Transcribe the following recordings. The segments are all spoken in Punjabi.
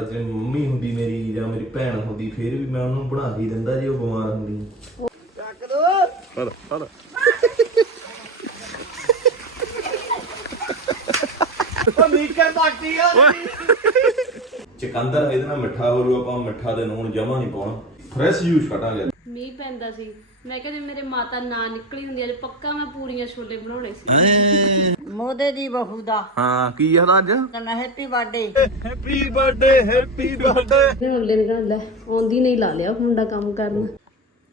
ਜੇ ਮੰਮੀ ਹੁੰਦੀ ਮੇਰੀ ਜਾਂ ਮੇਰੀ ਭੈਣ ਹੁੰਦੀ, ਫਿਰ ਵੀ ਮੈਂ ਉਹਨੂੰ ਬਣਾ ਹੀ ਦਿੰਦਾ ਜੇ ਉਹ ਬਿਮਾਰ ਹੁੰਦੀ। ਫੜ ਫੜ ਚਕੰਦਰ ਇਹਦੇ ਨਾਲ ਮਿੱਠਾ ਹੋ ਜੂ ਆਪਾਂ ਮਿੱਠਾ ਦੇ ਨੂਣ ਜਮਾ ਨਹੀਂ ਪਾਉਣਾ। ਫਰੈਸ਼ ਜੂਸ ਕੱਢਾਂਗੇ। ਮੀਂਹ ਪੈਂਦਾ ਸੀ। ਮੈਂ ਕਿਹਾ ਜੇ ਮੇਰੇ ਮਾਤਾ ਨਾ ਨਿਕਲੀ ਹੁੰਦੀ ਅੱਜ ਪੱਕਾ ਮੈਂ ਪੂਰੀਆਂ ਛੋਲੇ ਬਣਾਉਣੇ ਸੀ। ਮੋਦੇ ਦੀ ਬਹੂ ਦਾ। ਹਾਂ ਕੀ ਆ ਅੱਜ? ਕਹਿੰਦਾ happy birthday happy birthday happy birthday ਫਿਰ ਅਗਲੇ ਨੇ ਕਹਿੰਦਾ ਲੈ ਆਉਂਦੀ ਨਹੀਂ ਲਾ ਲਿਆ ਮੁੰਡਾ ਕੰਮ ਕਰਨ।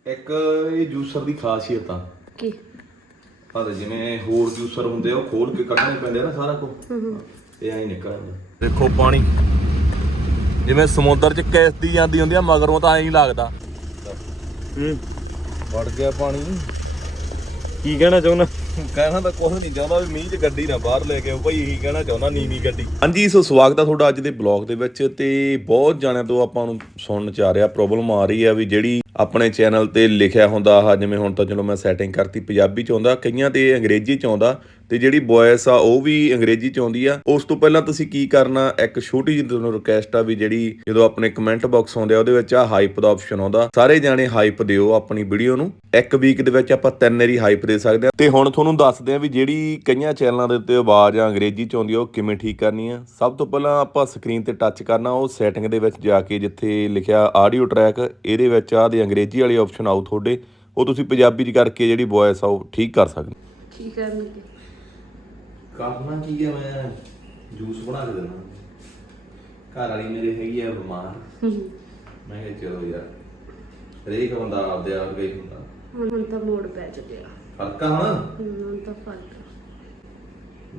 ਇੱਕ ਇਹ ਜੂਸਰ ਦੀ ਖਾਸੀਅਤ ਆ। ਕੀ? ਪਰ ਜਿਵੇਂ ਹੋਰ ਜੂਸਰ ਹੁੰਦੇ ਆ ਉਹ ਖੋਲ ਕੇ ਕੱਢਣੇ ਪੈਂਦੇ ਆ ਨਾ ਸਾਰਾ ਕੁਝ ਇਹ ਐਂ ਨਿਕਲ ਆਉਂਦਾ ਦੇਖੋ ਪਾਣੀ। ਜਿਵੇਂ ਸਮੁੰਦਰ 'ਚ ਕਿਸ਼ਤੀ ਜਾਂਦੀ ਹੁੰਦੀ ਆ ਮਗਰੋਂ ਤਾਂ ਐਂ ਹੀ ਲੱਗਦਾ। ਹੂੰ। ਵੜ ਗਿਆ ਪਾਣੀ। ਕੀ ਕਹਿਣਾ ਚਾਹੁੰਦਾ? ਕਹਿਣਾ ਤਾਂ ਕੁਝ ਨਹੀਂ ਚਾਹੁੰਦਾ ਵੀ ਮੀਂਹ 'ਚ ਗੱਡੀ ਨਾ ਬਾਹਰ ਲੈ ਕੇ ਆਓ। ਭਾਈ ਇਹੀ ਕਹਿਣਾ ਚਾਹੁੰਦਾ ਨੀਵੀਂ ਗੱਡੀ। ਹਾਂਜੀ ਸੋ ਸਵਾਗਤ ਆ ਤੁਹਾਡਾ ਅੱਜ ਦੇ ਬਲੌਗ ਦੇ ਵਿੱਚ ਤੇ ਬਹੁਤ ਜਾਣਿਆਂ ਤੋਂ ਆਪਾਂ ਨੂੰ ਸੁਣਨ ਚ ਆ ਰਿਹਾ ਪ੍ਰੋਬਲਮ ਆ ਰਹੀ ਆ ਵੀ ਜਿਹੜੀ ਆਪਣੇ ਚੈਨਲ ਤੇ ਲਿਖਿਆ ਹੁੰਦਾ ਆ ਜਿਵੇਂ ਹੁਣ ਤਾਂ ਚਲੋ ਮੈਂ ਸੈਟਿੰਗ ਕਰਤੀ ਪੰਜਾਬੀ ਚ ਆਉਂਦਾ ਕਈਆਂ ਤੇ ਅੰਗਰੇਜ਼ੀ ਚ ਆਉਂਦਾ ਤੇ ਜਿਹੜੀ ਵੌਇਸ ਆ, ਉਹ ਵੀ ਅੰਗਰੇਜ਼ੀ ਚ ਆਉਂਦੀ ਆ। ਉਸ ਤੋਂ ਪਹਿਲਾਂ ਤੁਸੀਂ ਕੀ ਕਰਨਾ, ਇੱਕ ਛੋਟੀ ਜਿਹੀ ਤੁਹਾਨੂੰ ਰਿਕੁਐਸਟ ਆ ਵੀ ਜਿਹੜੀ ਜਦੋਂ ਆਪਣੇ ਕਮੈਂਟ ਬਾਕਸ ਆਉਂਦੇ ਆ, ਉਹਦੇ ਵਿੱਚ ਆ ਹਾਈਪ ਦਾ ਆਪਸ਼ਨ ਆਉਂਦਾ। ਸਾਰੇ ਜਾਣੇ ਹਾਈਪ ਦਿਓ ਆਪਣੀ ਵੀਡੀਓ ਨੂੰ। ਇੱਕ ਵੀਕ ਦੇ ਵਿੱਚ ਆਪਾਂ ਤਿੰਨ ਵਾਰੀ ਹਾਈਪ ਦੇ ਸਕਦੇ ਆ। ਤੇ ਹੁਣ ਤੁਹਾਨੂੰ ਦੱਸਦੇ ਆ ਵੀ ਜਿਹੜੀ ਕਈਆਂ ਚੈਨਲਾਂ ਦੇ ਉੱਤੇ ਆਵਾਜ਼ ਆ ਅੰਗਰੇਜ਼ੀ ਚ ਆਉਂਦੀ ਆ, ਉਹ ਕਿਵੇਂ ਠੀਕ ਕਰਨੀ ਆ। ਸਭ ਤੋਂ ਪਹਿਲਾਂ ਆਪਾਂ ਸਕਰੀਨ ਤੇ ਟੱਚ ਕਰਨਾ, ਉਹ ਸੈਟਿੰਗ ਦੇ ਵਿੱਚ ਜਾ ਕੇ ਜਿੱਥੇ ਲਿਖਿਆ ਆਡੀਓ ਟਰੈਕ ਇਹਦੇ ਵਿੱਚ ਆ ਦੇ ਅੰਗਰੇਜ਼ੀ ਵਾਲੇ ਆਪਸ਼ਨ ਆਊ ਤੁਹਾਡੇ। ਉਹ ਤੁਸੀਂ ਪੰਜਾਬੀ ਚ ਕਰਕੇ ਜਿਹੜੀ ਵੌਇਸ ਆ, ਉਹ ਠੀਕ ਕਰ ਸਕਦੇ ਕੀ ਕਰਨਗੇ ਕਰਨਾ ਕੀ ਆ ਮੈਂ ਜੂਸ ਬਣਾ ਕੇ ਦੇਣਾ ਘਰ ਵਾਲੀ ਮੇਰੇ ਹੈਗੀ ਆ ਬਿਮਾਰ। ਮੈਂ ਕਿਹਾ ਚਲੋ ਯਾਰ ਹਰੇਕ ਬੰਦਾ ਆਪਦੇ ਆਪ ਗਈ ਹੁੰਦਾ। ਹੁਣ ਹੁਣ ਤਾਂ ਮੋੜ ਪੈ ਚੱਲਿਆ ਫ਼ਰਕ ਆ ਹੁਣ? ਹੁਣ ਤਾਂ ਫ਼ਰਕ ਆ।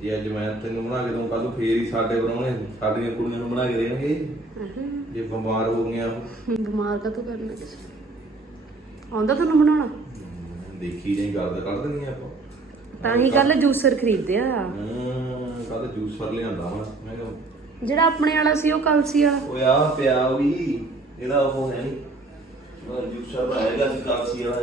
ਜੇ ਅੱਜ ਮੈਂ ਤੈਨੂੰ ਬਣਾ ਕੇ ਦਊਂ ਕੱਲ ਨੂੰ ਫੇਰ ਹੀ ਸਾਡੇ ਬਣਾਉਣੇ ਸਾਡੀਆਂ ਕੁੜੀਆਂ ਨੂੰ ਬਣਾ ਕੇ ਦੇਣਗੇ। ਅਹੰ, ਜੇ ਬਿਮਾਰ ਹੋ ਗਈਆਂ। ਬਿਮਾਰ ਕਾ ਤੂੰ ਕਰਨਾ ਕਿਸੇ ਨੂੰ? ਆਉਂਦਾ ਤੁਹਾਨੂੰ ਬਣਾਉਣਾ? ਦੇਖੀ ਜਾਈ ਗੱਲ ਤਾਂ ਕੱਢ ਦੇਣੀ ਆਪਾਂ। ਤਾਂ ਹੀ ਕੱਲ ਜੂਸਰ ਖਰੀਦਿਆ ਹੂੰ ਕੱਲ ਜੂਸਰ ਲਿਆਂਦਾ ਵਾ ਮੈਂ ਕਿਹਾ ਜਿਹੜਾ ਆਪਣੇ ਵਾਲਾ ਸੀ ਉਹ ਕਲਸੀ ਵਾਲਾ। ਓਏ ਆ ਪਿਆ ਵੀ ਇਹਦਾ ਉਹ ਹੈ ਨਹੀਂ ਮੈਂ ਜੂਸਰ ਦਾ ਹੈਗਾ ਸੀ ਕਾਲਸੀ ਵਾਲਾ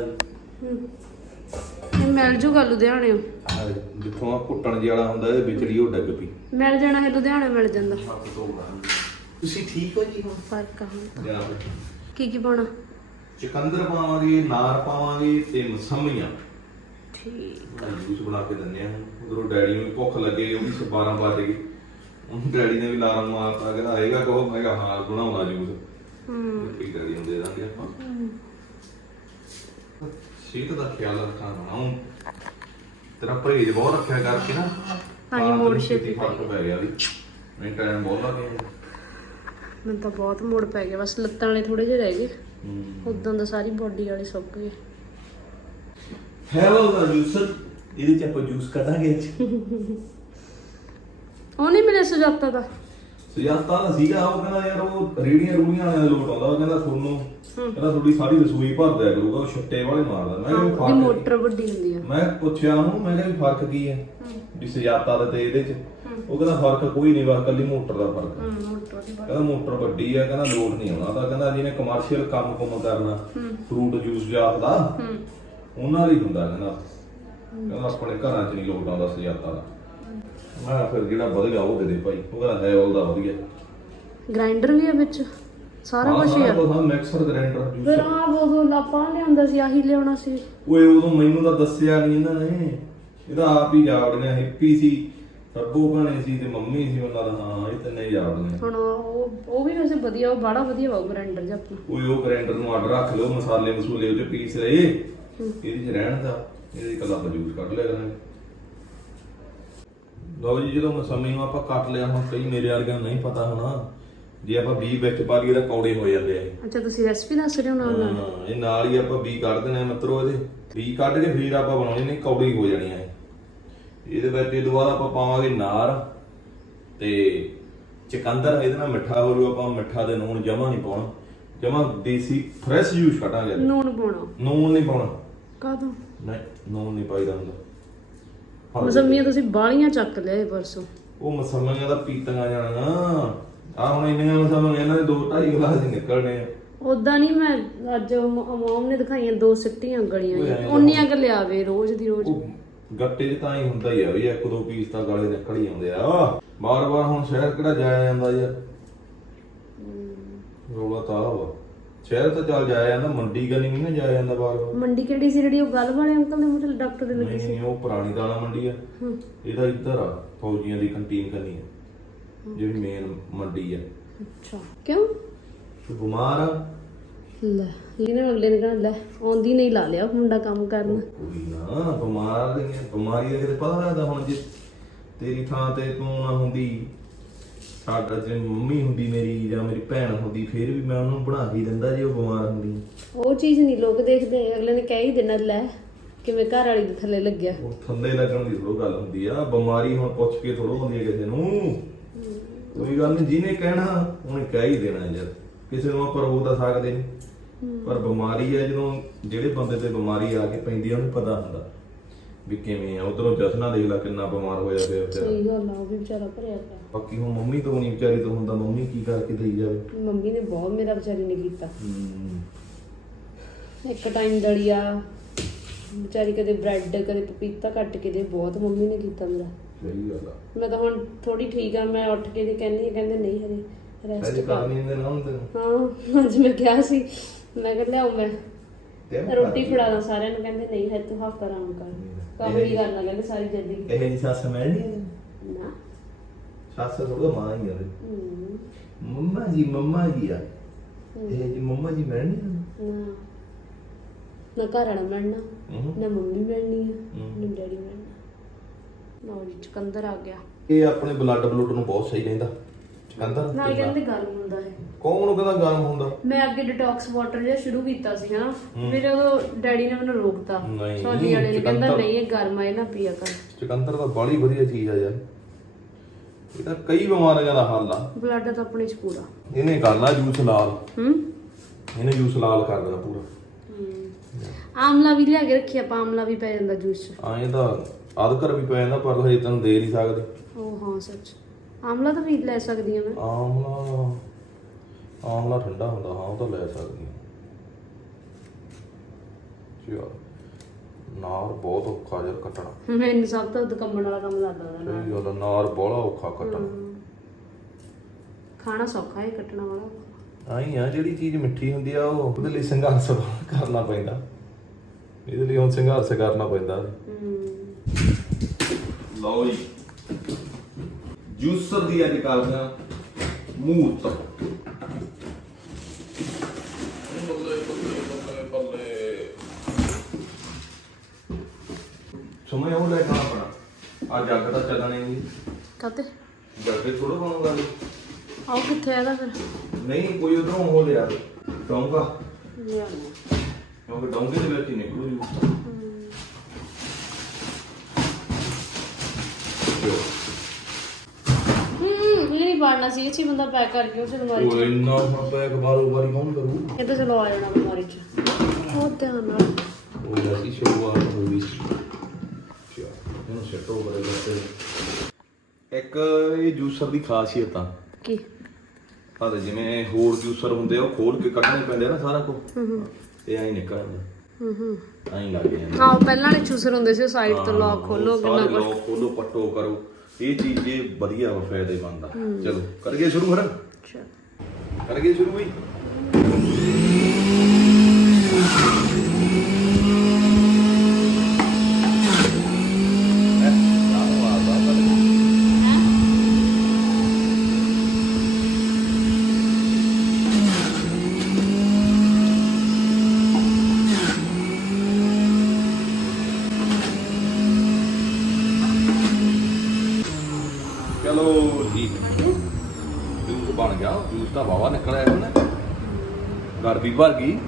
ਇਹ ਮਿਲ ਜੂਗਾ ਲੁਧਿਆਣੇ। ਆਹ ਜਿੱਥੋਂ ਆ ਘੁੱਟਣ ਜਿਹਾ ਵਾਲਾ ਹੁੰਦਾ ਇਹਦੇ ਵਿਚੜੀ ਉਹ ਡੱਗ ਪਈ। ਮਿਲ ਜਾਣਾ ਹੈ ਲੁਧਿਆਣੇ ਮਿਲ ਜਾਂਦਾ। ਤੁਸੀਂ ਠੀਕ ਹੋ ਜੀ ਹੁਣ? ਫ਼ਰਕ ਆ ਹੁਣ ਕੀ ਕੀ ਪਾਉਣਾ? ਚਿਕੰਦਰ ਪਾਵਾਂਗੇ ਨਾਰ ਪਾਵਾਂਗੇ ਤੇ ਮਸਮੀਆਂ। ਠੀਕ ਜੂਸ ਬਣਾ ਕੇ ਦਿੰਦੇ ਆ। ਉਧਰੋਂ ਡੈਡੀ ਨੂੰ ਵੀ ਭੁੱਖ ਲੱਗੇ ਉਹ ਵੀ 12 ਵਜੇ ਗਏ। ਉਹ ਡੈਡੀ ਨੇ ਵੀ ਲਾਰਨ ਮਾਰਤਾ ਕਹਿੰਦਾ ਆਏਗਾ ਕਹੋ ਮੈਂ ਕਿਹਾ ਹਾਂ ਬਣਾਉਣਾ ਜੂਸ। ਹੂੰ। ਠੀਕ ਡੈਡੀ ਨੂੰ ਦੇ ਦਾਂਗੇ ਆਪਾਂ ਸਿਹਤ ਦਾ ਖਿਆਲ ਰੱਖਣਾ ਹੁਣ ਤੇਰਾ ਪਰਹੇਜ ਬਹੁਤ ਰੱਖਿਆ ਕਰਕੇ ਨਾ। ਹਾਂਜੀ, ਮੋੜ ਛੇਤੀ ਫ਼ਰਕ ਪੈ ਗਿਆ। ਵੀ। ਮੈਂ ਟਾਈਮ ਬਹੁਤ ਲੱਗ ਗਿਆ। ਮੈਨੂੰ ਤਾਂ ਬਹੁਤ ਮੋੜ ਪੈ ਗਿਆ। ਬਸ ਲੱਤਾਂ ਵਾਲੇ ਥੋੜੇ ਜਿਹੇ ਰਹਿ ਗਏ। ਹੂੰ। ਉਦੋਂ ਦਾ ਸਾਰੀ ਬੋਡੀ ਵਾਲੇ ਸੁੱਕ ਗਏ। ਹੈਲੋ ਦਾ ਜੂਸਰ ਇਹਦੇ ਚ ਆਪਾਂ ਜੂਸ ਕੱਢਾਂਗੇ ਅੱਜ। ਉਹ ਨਹੀਂ ਮਿਲਿਆ ਸੁਜਾਤਾ ਦਾ। ਸੁਜਾਤਾ ਦਾ ਸੀਗਾ ਉਹ ਕਹਿੰਦਾ ਯਾਰ ਉਹ ਰੇੜੀਆਂ ਰੂੜੀਆਂ ਵਾਲਿਆਂ ਦਾ ਲੋਟ ਆਉਂਦਾ ਉਹ ਕਹਿੰਦਾ ਤੁਹਾਨੂੰ ਕਹਿੰਦਾ ਤੁਹਾਡੀ ਸਾਰੀ ਰਸੋਈ ਭਰ ਦਿਆ ਕਰੂਗਾ ਉਹ ਛੱਟੇ ਵਾਲੇ ਮਾਰਦਾ ਮੈਂ ਕਿਹਾ ਵੀ ਉਹਦੀ ਫ਼ਰਕ? ਮੋਟਰ ਵੱਡੀ ਹੁੰਦੀ ਆ। ਮੈਂ ਪੁੱਛਿਆ ਉਹਨੂੰ ਮੈਂ ਕਿਹਾ ਵੀ ਫ਼ਰਕ ਕੀ ਹੈ। ਵੀ ਸੁਜਾਤਾ ਦਾ ਤੇ ਇਹਦੇ ਚ। ਉਹ ਕਹਿੰਦਾ ਫ਼ਰਕ ਕੋਈ ਨਹੀਂ ਬਸ ਕੱਲੀ ਮੋਟਰ ਦਾ ਫ਼ਰਕ ਹੈ। ਹੂੰ ਮੋਟਰ ਦੀ ਕਹਿੰਦਾ ਮੋਟਰ ਵੱਡੀ ਆ ਕਹਿੰਦਾ ਲੋਡ ਨਹੀਂ ਆਉਣਾ ਤਾਂ ਕਹਿੰਦਾ ਜਿਹਨੇ ਕਮਰਸ਼ੀਅਲ ਕੰਮ ਕੁਮ ਕਰਨਾ ਫਰੂਟ ਜੂਸ ਜਾਤ ਦਾ ਹੂੰ। ਉਹਨਾਂ ਲਈ ਹੁੰਦਾ ਕਹਿੰਦਾ। ਕਹਿੰਦਾ ਆਪਣੇ ਘਰਾਂ 'ਚ ਨਹੀਂ ਲੋਡ ਆਉਂਦਾ ਸੁਜਾਤਾ ਦਾ। ਮੈਂ ਕਿਹਾ ਫਿਰ ਜਿਹੜਾ ਵਧੀਆ ਉਹ ਦੇ ਦੇ ਭਾਈ ਉਹ ਕਹਿੰਦਾ ਹੈ ਉਹਦਾ ਵਧੀਆ। ਗ੍ਰਾਈਂਡਰ ਵੀ ਆ ਵਿੱਚ ਸਾਰਾ ਕੁਝ ਹੀ ਆ। ਹਾਂ ਮਿਕਸਰ ਗ੍ਰਾਈਂਡਰ ਫਿਰ ਜੂਸ ਆ ਉਹ ਲਾਪਾਂ ਲਿਆਂਦਾ ਸੀ ਆਹੀ ਲਿਆਉਣਾ ਸੀ। ਓਏ ਉਦੋਂ ਮੈਨੂੰ ਤਾਂ ਦੱਸਿਆ ਨਹੀਂ ਇਹਨਾਂ ਨੇ। ਇਹਦਾ ਆਪ ਹੀ ਜਾਵੜੀਆਂ ਹੈਪੀ ਸੀ ਰੱਬੂ ਭਣੇ ਸੀ ਤੇ ਮੰਮੀ ਸੀ ਉਹਨਾਂ ਦਾ। ਹਾਂ ਇਹ ਤਿੰਨੇ ਜਾਵੜੀਆਂ ਹੁਣ ਉਹ ਉਹ ਵੀ ਵੈਸੇ ਵਧੀਆ ਉਹ ਬੜਾ ਵਧੀਆ ਵਾ ਗ੍ਰਾਈਂਡਰ ਜਿਹਾ ਆਪਣਾ। ਓਏ ਉਹ ਗ੍ਰਾਈਂਡਰ ਨੂੰ ਆਰਡਰ ਰੱਖ ਲਿਓ ਮਸਾਲੇ ਮਸੂਲੇ ਉਹਦੇ ਪੀਸ ਲਏ। ਇਹਦੇ ਚ ਰਹਿਣ ਦਾ ਇਹਦੇ ਕੱਲਾ ਆਪਾਂ ਜੂਸ ਕੱਢ ਲਿਆ ਕਰਾਂਗੇ। ਲਓ ਜੀ ਜਦੋਂ ਮਸਾਲੇ ਨੂੰ ਆਪਾਂ ਕੱਟ ਲਿਆ ਹੁਣ ਕਈ ਮੇਰੇ ਵਰਗਿਆਂ ਨੂੰ ਨਹੀਂ ਪਤਾ ਹੋਣਾ ਜੇ ਆਪਾਂ ਬੀ ਵਿੱਚ ਪਾ ਲਈਏ ਤਾਂ ਕੌੜੇ ਹੋ ਜਾਂਦੇ ਆ। ਅੱਛਾ ਤੁਸੀਂ ਰੈਸਪੀ ਦੱਸ ਰਹੇ ਹੋ ਨਾਲ ਨਾਲ? ਹਾਂ ਇਹ ਨਾਲ ਹੀ ਆਪਾਂ ਬੀ ਕੱਢ ਦੇਣਾ ਮਿੱਤਰੋ ਇਹਦੇ। ਬੀ ਕੱਢ ਕੇ ਫਿਰ ਆਪਾਂ ਬਣਾਉਣੀ ਨਹੀਂ ਕੌੜੀ ਹੋ ਜਾਣੀ ਹੈ ਇਹਦੇ ਵਿੱਚ ਇਹ ਬਾਅਦ ਆਪਾਂ ਪਾਵਾਂਗੇ ਨਾਰ ਤੇ ਚਕੰਦਰ ਇਹਦੇ ਨਾਲ ਮਿੱਠਾ ਹੋ ਜੂ ਆਪਾਂ ਮਿੱਠਾ ਦੇ ਨੂਣ ਜਮਾ ਨਹੀਂ ਪਾਉਣਾ। ਜਮਾ ਦੇਸੀ ਫਰੈਸ਼ ਕੱਢਾਂਗੇ ਅੱਜ। ਨੂਣ ਪਾਉਣਾ। ਨੂਣ ਨਹੀਂ ਪਾਉਣਾ। ਕਾਦੋਂ ਨਹੀਂ ਨੂਣ ਨਹੀਂ ਪਾਈਦਾ ਹੁੰਦਾ। ਹਾਂ, ਮਸੰਮੀਆਂ ਤੁਸੀਂ ਬਾਲੀਆਂ ਚੱਕ ਲਿਆਏ ਪਰਸੋਂ। ਉਹ ਮਸਮੀਆਂ ਦਾ ਪੀਤੀਆਂ ਜਾਣਾ। ਆ ਹੁਣ ਇੰਨੀਆਂ ਮਸਮੀਆਂ ਇਹਨਾਂ ਦੇ ਦੋ ਢਾਈ ਗਲਾਸ ਹੀ ਨਿਕਲਣੇ ਆ। ਉਦਾਂ ਨਹੀਂ ਮੈਂ ਅੱਜ ਮਮ ਨੇ ਦਿਖਾਈਆਂ ਦੋ ਸਿੱਟੀਆਂ ਗਲੀਆਂ। ਐਂ ਉਨੀਆਂ ਕੁ ਲਿਆਵੇ ਰੋਜ਼ ਦੀ ਰੋਜ਼। ਉਹ ਗੱਟੇ 'ਚ ਤਾਂ ਹੀ ਹੁੰਦਾ ਹੀ ਆ ਵੀ ਇੱਕ ਦੋ ਪੀਸ ਤਾਂ ਗਾਲੇ ਨਿਕਲ ਹੀ ਆਉਂਦੇ ਆ। ਬਾਰ ਬਾਰ ਹੁਣ ਸ਼ਹਿਰ ਕਿਹੜਾ ਜਾਇਆ ਜਾਂਦਾ ਯਾਰ ਰੋਲਾ ਤਾਂ ਆ ਵਾ। ਸ਼ਹਿਰ ਤਾਂ ਚੱਲ ਜਾਇਆ ਜਾਂਦਾ ਮੰਡੀ ਗਲੀ ਨਹੀਂ ਨਾ ਜਾਇਆ ਜਾਂਦਾ ਬਾਰ ਮੰਡੀ ਕਿਹੜੀ ਸੀ ਜਿਹੜੀ ਉਹ ਗੱਲ ਵਾਲੇ ਅੰਕਲ ਦੇ ਮੂਹਰੇ ਡਾਕਟਰ ਦੇ ਲੱਗੀ ਨਹੀਂ ਨਹੀਂ ਉਹ ਪੁਰਾਣੀ ਦਾਣਾ ਮੰਡੀ ਆ। ਇਹਦਾ ਇੱਧਰ ਆ ਫੌਜੀਆਂ ਦੀ ਕੰਟੀਨ ਕਰਨੀ ਆ ਜਿਹੜੀ ਮੇਨ ਮੰਡੀ ਆ। ਅੱਛਾ। ਕਿਉਂ? ਤੂੰ ਬਿਮਾਰ ਆ? ਲੈ ਇਹਨੇ ਅਗਲੇ ਨੇ ਕਹਿਣਾ ਲੈ ਆਉਂਦੀ ਨਹੀਂ ਲਾ ਲਿਆ ਮੁੰਡਾ ਕੰਮ ਕਰਨ। ਕੋਈ ਨਾ ਬਿਮਾਰ ਨਹੀਂ ਆ, ਬਿਮਾਰੀ ਦਾ ਕਿਤੇ ਪਤਾ ਲੱਗਦਾ ਹੁਣ ਜੇ ਤੇਰੀ ਥਾਂ ਤੇ ਤੂੰ ਨਾ ਹੁੰਦੀ। ਸਾਡਾ ਜੇ ਮੰਮੀ ਹੁੰਦੀ ਮੇਰੀ ਜਾਂ ਮੇਰੀ ਭੈਣ ਹੁੰਦੀ ਫਿਰ ਵੀ ਮੈਂ ਉਹਨੂੰ ਬਣਾ ਕੇ ਹੀ ਦਿੰਦਾ ਜੇ ਉਹ ਬਿਮਾਰ ਹੁੰਦੀ। ਉਹ ਚੀਜ਼ ਨਹੀਂ ਲੋਕ ਦੇਖਦੇ ਅਗਲੇ ਨੇ ਕਹਿ ਹੀ ਦੇਣਾ ਲੈ ਕਿਵੇਂ ਘਰ ਵਾਲੀ ਦੇ ਥੱਲੇ ਲੱਗਿਆ। ਉਹ ਥੱਲੇ ਲੱਗਣ ਦੀ ਥੋੜੋ ਗੱਲ ਹੁੰਦੀ ਆ ਬਿਮਾਰੀ ਹੁਣ ਪੁੱਛ ਕੇ ਥੋੜੋ ਹੁੰਦੀ ਹੈ ਕਿਸੇ ਨੂੰ। ਕੋਈ ਗੱਲ ਨਹੀਂ ਜਿਹਨੇ ਕਹਿਣਾ ਉਹਨੇ ਕਹਿ ਹੀ ਦੇਣਾ ਯਾਰ। ਕਿਸੇ ਨੂੰ ਆਪਾਂ ਰੋਕ ਤਾਂ ਸਕਦੇ ਨਹੀਂ। ਪਰ ਬਿਮਾਰੀ ਆ ਜਦੋਂ ਜਿਹੜੇ ਬੰਦੇ ਤੇ ਬਿਮਾਰੀ ਆ ਕੇ ਪੈਂਦੀ ਆ ਉਹਨੂੰ ਪਤਾ ਹੁੰਦਾ। ਵੀ ਕਿਵੇਂ ਆ? ਉਧਰੋਂ ਜਸਨਾ ਦੇਖ ਲੈ ਕਿੰਨਾ ਬਿਮਾਰ ਹੋਇਆ ਪਿਆ ਵਿਚਾਰਾ ਸਹੀ ਗੱਲ ਆ ਉਹ ਵੀ ਵਿਚਾਰਾ ਭਰਿਆ ਪਿਆ। ਬਾਕੀ ਹੁਣ ਮੰਮੀ ਤੋਂ ਨਹੀਂ ਵਿਚਾਰੀ ਤੋਂ ਹੁੰਦਾ ਮੰਮੀ ਕੀ ਕਰਕੇ ਦੇਈ ਜਾਵੇ? ਮੰਮੀ ਨੇ ਬਹੁਤ ਮੇਰਾ ਵਿਚਾਰੀ ਨੇ ਕੀਤਾ। ਹੂੰ। ਇੱਕ ਟਾਈਮ ਦਲੀਆ ਵਿਚਾਰੀ ਕਦੇ ਬ੍ਰੈਡ ਕਦੇ ਪਪੀਤਾ ਕੱਟ ਕੇ ਦੇ ਬਹੁਤ ਮੰਮੀ ਨੇ ਕੀਤਾ ਮੇਰਾ। ਸਹੀ ਗੱਲ ਆ। ਮੈਂ ਤਾਂ ਹੁਣ ਥੋੜੀ ਠੀਕ ਆ ਮੈਂ ਉੱਠ ਕੇ ਦੀ ਕਹਿੰਦੀ ਆ, ਕਹਿੰਦੇ ਨਹੀਂ ਹਰੇ ਰੈਸਟ ਕਰ। ਕਰਨੀ ਦੇ ਹਾਂ ਅੱਜ ਮੈਂ ਕਿਹਾ ਸੀ ਮੈਂ ਕਿਹਾ ਲਿਆਓ ਮੈਂ ਰੋਟੀ ਫੜਾ ਦਾਂ ਸਾਰਿਆਂ ਨੂੰ ਕਹਿੰਦੇ ਨਹੀਂ ਹੈ ਤੂੰ ਹਫਤਾ ਆਰਾਮ ਕਰ। ਕੰਮ ਵੀ ਕਰਨਾ ਕਹਿੰਦੇ ਸਾਰੀ ਜ਼ਿੰਦਗੀ ਇਹ ਜੀ ਸੱਸ ਮਿਲਣੀ? ਨਾ ਸੱਸ ਥੋੜਾ ਮਾਂ ਹੀ ਆ ਉਹਦੀ। ਹਮ, ਮੰਮਾ ਜੀ ਮੰਮਾ ਜੀ ਆ ਇਹ ਜੀ ਮੰਮਾ ਜੀ ਮਿਲਣੀ ਆ? ਨਾ ਨਾ ਘਰ ਵਾਲਾ ਮਿਲਣਾ ਹਮ। ਨਾ ਮੰਮੀ ਮਿਲਣੀ ਆ ਹਮ। ਨਾ ਡੈਡੀ ਮਿਲਣਾ ਲਓ ਜੀ ਚਕੰਦਰ ਆ ਗਿਆ ਇਹ ਆਪਣੇ ਬਲੱਡ ਬਲੂਡ ਨੂੰ ਬਹੁਤ ਸਹੀ ਰਹਿੰਦਾ ਚਕੰਦਰ ਨਾਲ ਕਹਿੰਦੇ ਗਰਮ ਹੁੰਦਾ ਹੈ। ਕੌਣ ਨੂੰ ਕਹਿੰਦਾ ਗਰਮ ਹੁੰਦਾ? ਮੈਂ ਅੱਗੇ ਡਿਟੌਕਸ ਵਾਟਰ ਜਿਹਾ ਸ਼ੁਰੂ ਕੀਤਾ ਸੀ ਹਾਂ। ਫਿਰ ਉਦੋਂ ਡੈਡੀ ਨੇ ਮੈਨੂੰ ਰੋਕਤਾ। ਨਹੀਂ, ਸੋਨੀ ਵਾਲੇ ਨੇ ਕਹਿੰਦਾ ਚੁਕੰਦਰ- ਨਹੀਂ ਇਹ ਗਰਮ ਆ ਇਹ ਨਾ ਪੀਆ ਕਰ। ਚਕੰਦਰ ਤਾਂ ਬੜੀ ਵਧੀਆ ਚੀਜ਼ ਆ ਯਾਰ। ਇਹ ਤਾਂ ਕਈ ਬਿਮਾਰੀਆਂ ਦਾ ਹੱਲ ਆ। ਬਲੱਡ ਤਾਂ ਆਪਣੇ ਚ ਪੂਰਾ। ਇਹਨੇ ਕਰਨਾ ਜੂਸ ਲਾਲ। ਹੂੰ? ਇਹਨੇ ਜੂਸ ਲਾਲ ਕਰ ਦੇਣਾ ਪੂਰਾ। ਆਮਲਾ ਵੀ ਲਿਆ ਕੇ ਰੱਖੀ ਆਪਾਂ ਆਮਲਾ ਵੀ ਪੈ ਜਾਂਦਾ ਜੂਸ ਚ। ਐਂ ਤਾਂ ਅਦਕਰ ਵੀ ਪੈ ਜਾਂਦਾ ਪਰ ਹਜੇ ਤੈਨੂੰ ਦੇ ਨਹੀਂ ਸਕਦੇ। ਉਹ ਹਾਂ ਸੱਚ। ਆਮਲਾ ਤਾਂ ਵੀ ਲੈ ਸਕਦੀ ਆ ਮੈਂ। ਆਮਲਾ ਆਮਲਾ ਠੰਡਾ ਹੁੰਦਾ ਹਾਂ ਉਹ ਤਾਂ ਲੈ ਸਕਦੀ ਹਾਂ। ਚਲ ਨਾਰ ਬਹੁਤ ਔਖਾ ਯਾਰ ਕੱਟਣਾ। ਮੈਨੂੰ ਸਭ ਤੋਂ ਵੱਧ ਕੰਬਣ ਵਾਲਾ ਕੰਮ ਲੱਗਦਾ ਉਹਦਾ ਨਾਲ ਸਹੀ ਗੱਲ ਆ, ਨਾਰ ਬੜਾ ਔਖਾ ਕੱਟਣਾ। ਖਾਣਾ ਸੌਖਾ ਹੈ ਕੱਟਣਾ ਵਾਲਾ ਆਈ ਆ ਜਿਹੜੀ ਚੀਜ਼ ਮਿੱਠੀ ਹੁੰਦੀ ਆ ਉਹ ਉਹਦੇ ਲਈ ਸੰਘਰਸ਼ ਕਰਨਾ ਪੈਂਦਾ। ਇਹਦੇ ਲਈ ਹੁਣ ਸੰਘਰਸ਼ ਕਰਨਾ ਪੈਂਦਾ। ਹੂੰ। ਲਓ ਜੀ। ਜੂਸਰ ਦੀ ਅੱਜ ਕਰਦੇ ਆ ਮੂਤ ਸਮੇਂ ਉਹ ਲੈ ਕੇ ਪੈਣਾ। ਆ ਜੱਗ ਤਾਂ ਚੱਲਣਾ ਨਹੀਂ। ਕਾਤੇ ਜੱਗੇ ਥੋੜਾ ਬਣਾਉਂਦਾ ਆਓ ਕਿੱਥੇ ਆਦਾ ਫਿਰ? ਨਹੀਂ ਕੋਈ ਉਧਰੋਂ ਹੋ ਲਿਆ। ਡੋਂਗਾ। ਲਿਆਉਣਾ। ਕਿਉਂਕਿ ਡੋਂਗੇ ਦੇ ਵਿੱਚ ਹੀ ਨਿਕਲੂ ਜੀ ਹੂੰ ਇਹ ਪਾੜਨਾ ਸੀ ਇਹ ਚੀ ਬੰਦਾ ਪੈਕ ਕਰਕੇ ਉਸ ਅਲਮਾਰੀ ਉਹ ਇੰਨਾ ਹੁਣ ਪੈਕ ਬਾਰੋ ਬਾਰੀ ਕੌਣ ਕਰੂ? ਇਹ ਤਾਂ ਚਲੋ ਆ ਜਾਣਾ ਅਲਮਾਰੀ ਚ। ਉਹ ਧਿਆਨ ਨਾਲ। ਉਹ ਜੈਸੀ ਸ਼ੁਰੂਆਤ ਹੋਈ ਚਾ ਇਹਨੂੰ ਸੈਟੋ ਬੜੇ ਲੱਤੇ ਇੱਕ ਇਹ ਜੂਸਰ ਦੀ ਖਾਸੀਅਤ ਆ। ਕੀ? ਤੇ ਜਿਵੇਂ ਹੋਰ ਜੂਸਰ ਹੁੰਦੇ ਆ ਉਹ ਖੋਲ ਕੇ ਕੱਢਣੇ ਪੈਂਦੇ ਆ ਨਾ ਸਾਰਾ ਕੁਝ ਤੇ ਐਂ ਨਿਕਲ ਜਾਂਦਾ ਹੂੰ ਹੂੰ। ਐਂ ਲੱਗ ਜਾਂਦਾ। ਹਾਂ ਉਹ ਪਹਿਲਾਂ ਵਾਲੇ ਚੂਸਰ ਹੁੰਦੇ ਸੀ ਸਾਈਡ ਤੋਂ ਲੌਕ ਖੋਲੋ ਕਿੰਨਾ ਲੋਕ ਖੋਲੋ ਪੱਟੋ ਕਰੋ। ਇਹ ਚੀਜ਼ ਜੇ ਵਧੀਆ ਵਾ ਫਾਇਦੇਮੰਦ ਆ। ਚਲੋ ਕਰੀਏ ਸ਼ੁਰੂ ਫਿਰ? ਚੱਲ। ਕਰੀਏ ਸ਼ੁਰੂ ਵੀ ਚਲੋ ਠੀਕ ਹੈ ਜੂਸ ਬਣ ਗਿਆ ਜੂਸ ਤਾਂ ਵਾਵਾ ਨਿਕਲਿਆ ਹੁਣ ਗਰਬੀ ਭਰ ਗਈ।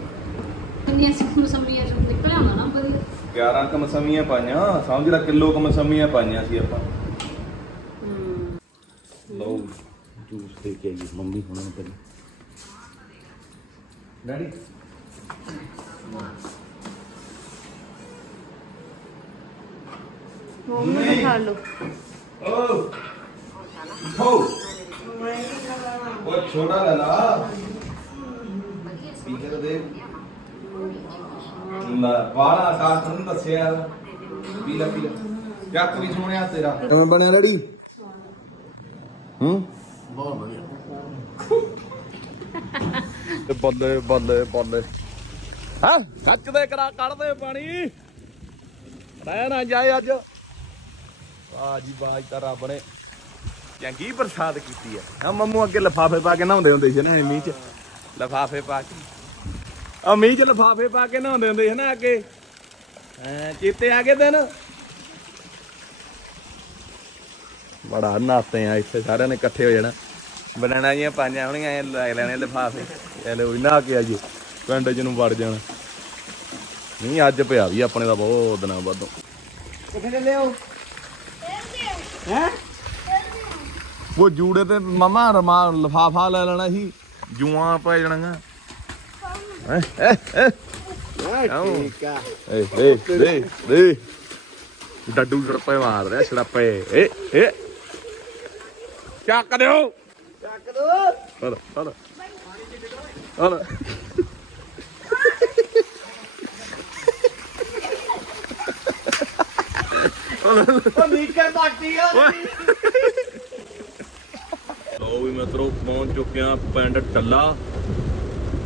ਕਿੰਨੀਆਂ ਸੀ ਮਸੰਮੀਆਂ ਚੋਂ ਨਿਕਲਿਆ ਹੋਣਾ ਨਾ ਵਧੀਆ 11 ਕ ਮਸਮੀਆਂ ਪਾਈਆਂ ਸਮਝ ਲੈ ਕਿਲੋ ਕ ਮਸਮੀਆਂ ਪਾਈਆਂ ਸੀ ਆਪਾਂ। ਹੂੰ। ਲਓ ਜੂਸ ਦੇ ਕੇ ਆਈ ਮੰਮੀ ਹੁਣਾਂ ਨੂੰ ਪਹਿਲਾਂ ਡੈਡੀ। ਉਹ ਵੀ ਖਾ ਲਓ। ਓ। ਹੋ ਉਹ ਛੋਟਾ ਲੈ ਲਾ। ਦੇ। ਨਾ ਵਾਲਾ ਤਾਂ ਤੈਨੂੰ ਦੱਸਿਆ ਪੀ ਲੈ ਪੀ ਲੈ। ਜੱਕ ਵੀ ਸੋਹਣਿਆ ਤੇਰਾ। ਕਿਵੇਂ ਬਣਿਆ ਰੈਡੀ? ਹੂੰ? ਤੇ ਬੱਲੇ ਬੱਲੇ ਬੱਲੇ। ਹਾਂ? ਕੱਚ ਦੇ ਕਰਾ ਕੱਢ ਦੇ ਪਾਣੀ। ਰਹਿ ਨਾ ਜਾਏ ਅੱਜ। ਵਾਹ ਜੀ ਵਾਹ ਤਾਂ ਰੱਬ ਨੇ ਚੰਗੀ ਬਰਸਾਤ ਕੀਤੀ ਹੈ। ਆ ਮੰਮੂ ਅੱਗੇ ਲਫਾਫੇ ਪਾ ਕੇ ਨਹਾਉਂਦੇ ਹੁੰਦੇ ਸੀ ਨਾ ਮੀਂਹ ਚ। ਲਫਾਫੇ ਪਾ ਕੇ। ਆ ਮੀਂਹ ਚ ਲਫਾਫੇ ਪਾ ਕੇ ਨਹਾਉਂਦੇ ਹੁੰਦੇ ਸੀ ਨਾ ਅੱਗੇ। ਹਾਂ, ਚੇਤੇ ਆ ਗਏ ਦਿਨ? ਬੜਾ ਨਾਤੇ ਆ ਇੱਥੇ, ਸਾਰਿਆਂ ਨੇ ਇਕੱਠੇ ਹੋ ਜਾਣਾ। ਬਣਾਣਾ ਜੀਆਂ ਪਾਈਆਂ ਹੋਣੀਆਂ ਐ ਲੈ ਲੈਣੇ ਲਿਫਾਫੇ। ਇਹ ਲੋ ਨਾ ਕੇ ਆਜੀ ਪਿੰਡ ਚ ਨੂੰ ਵੜ ਜਾਣਾ। ਨਹੀਂ ਅੱਜ ਪਿਆ ਵੀ, ਆਪਣੇ ਦਾ ਬਹੁਤ ਦਿਨਾਂ ਬਾਅਦੋਂ। ਕਿੱਥੇ ਚੱਲੇ ਹੋ? ਹੈ? ਉਹ ਜੂੜੇ ਤੇ ਮਮਾ ਰਮਾ ਲਫਾਫਾ ਲੈ ਲੈਣਾ ਸੀ। ਜੂਆਂ ਪੈ ਜਾਣਾਂ ਠੀਕ ਏ ਏ ਏ ਏ ਡੱਡੂ ਛੜਪੇ ਮਾਰ ਰਿਹਾ ਛੜਪੇ ਏ ਏ ਚੱਕ ਦਿਓ ਚੱਕ ਦੋ ਹਲ ਹਲ ਹਲ ਉਹ ਨੀਕਰ ਬਾਟੀ ਆ ਲੋ ਵੀ ਮਿੱਤਰੋ, ਪਹੁੰਚ ਚੁੱਕੇ ਆ ਪਿੰਡ ਟੱਲਾ।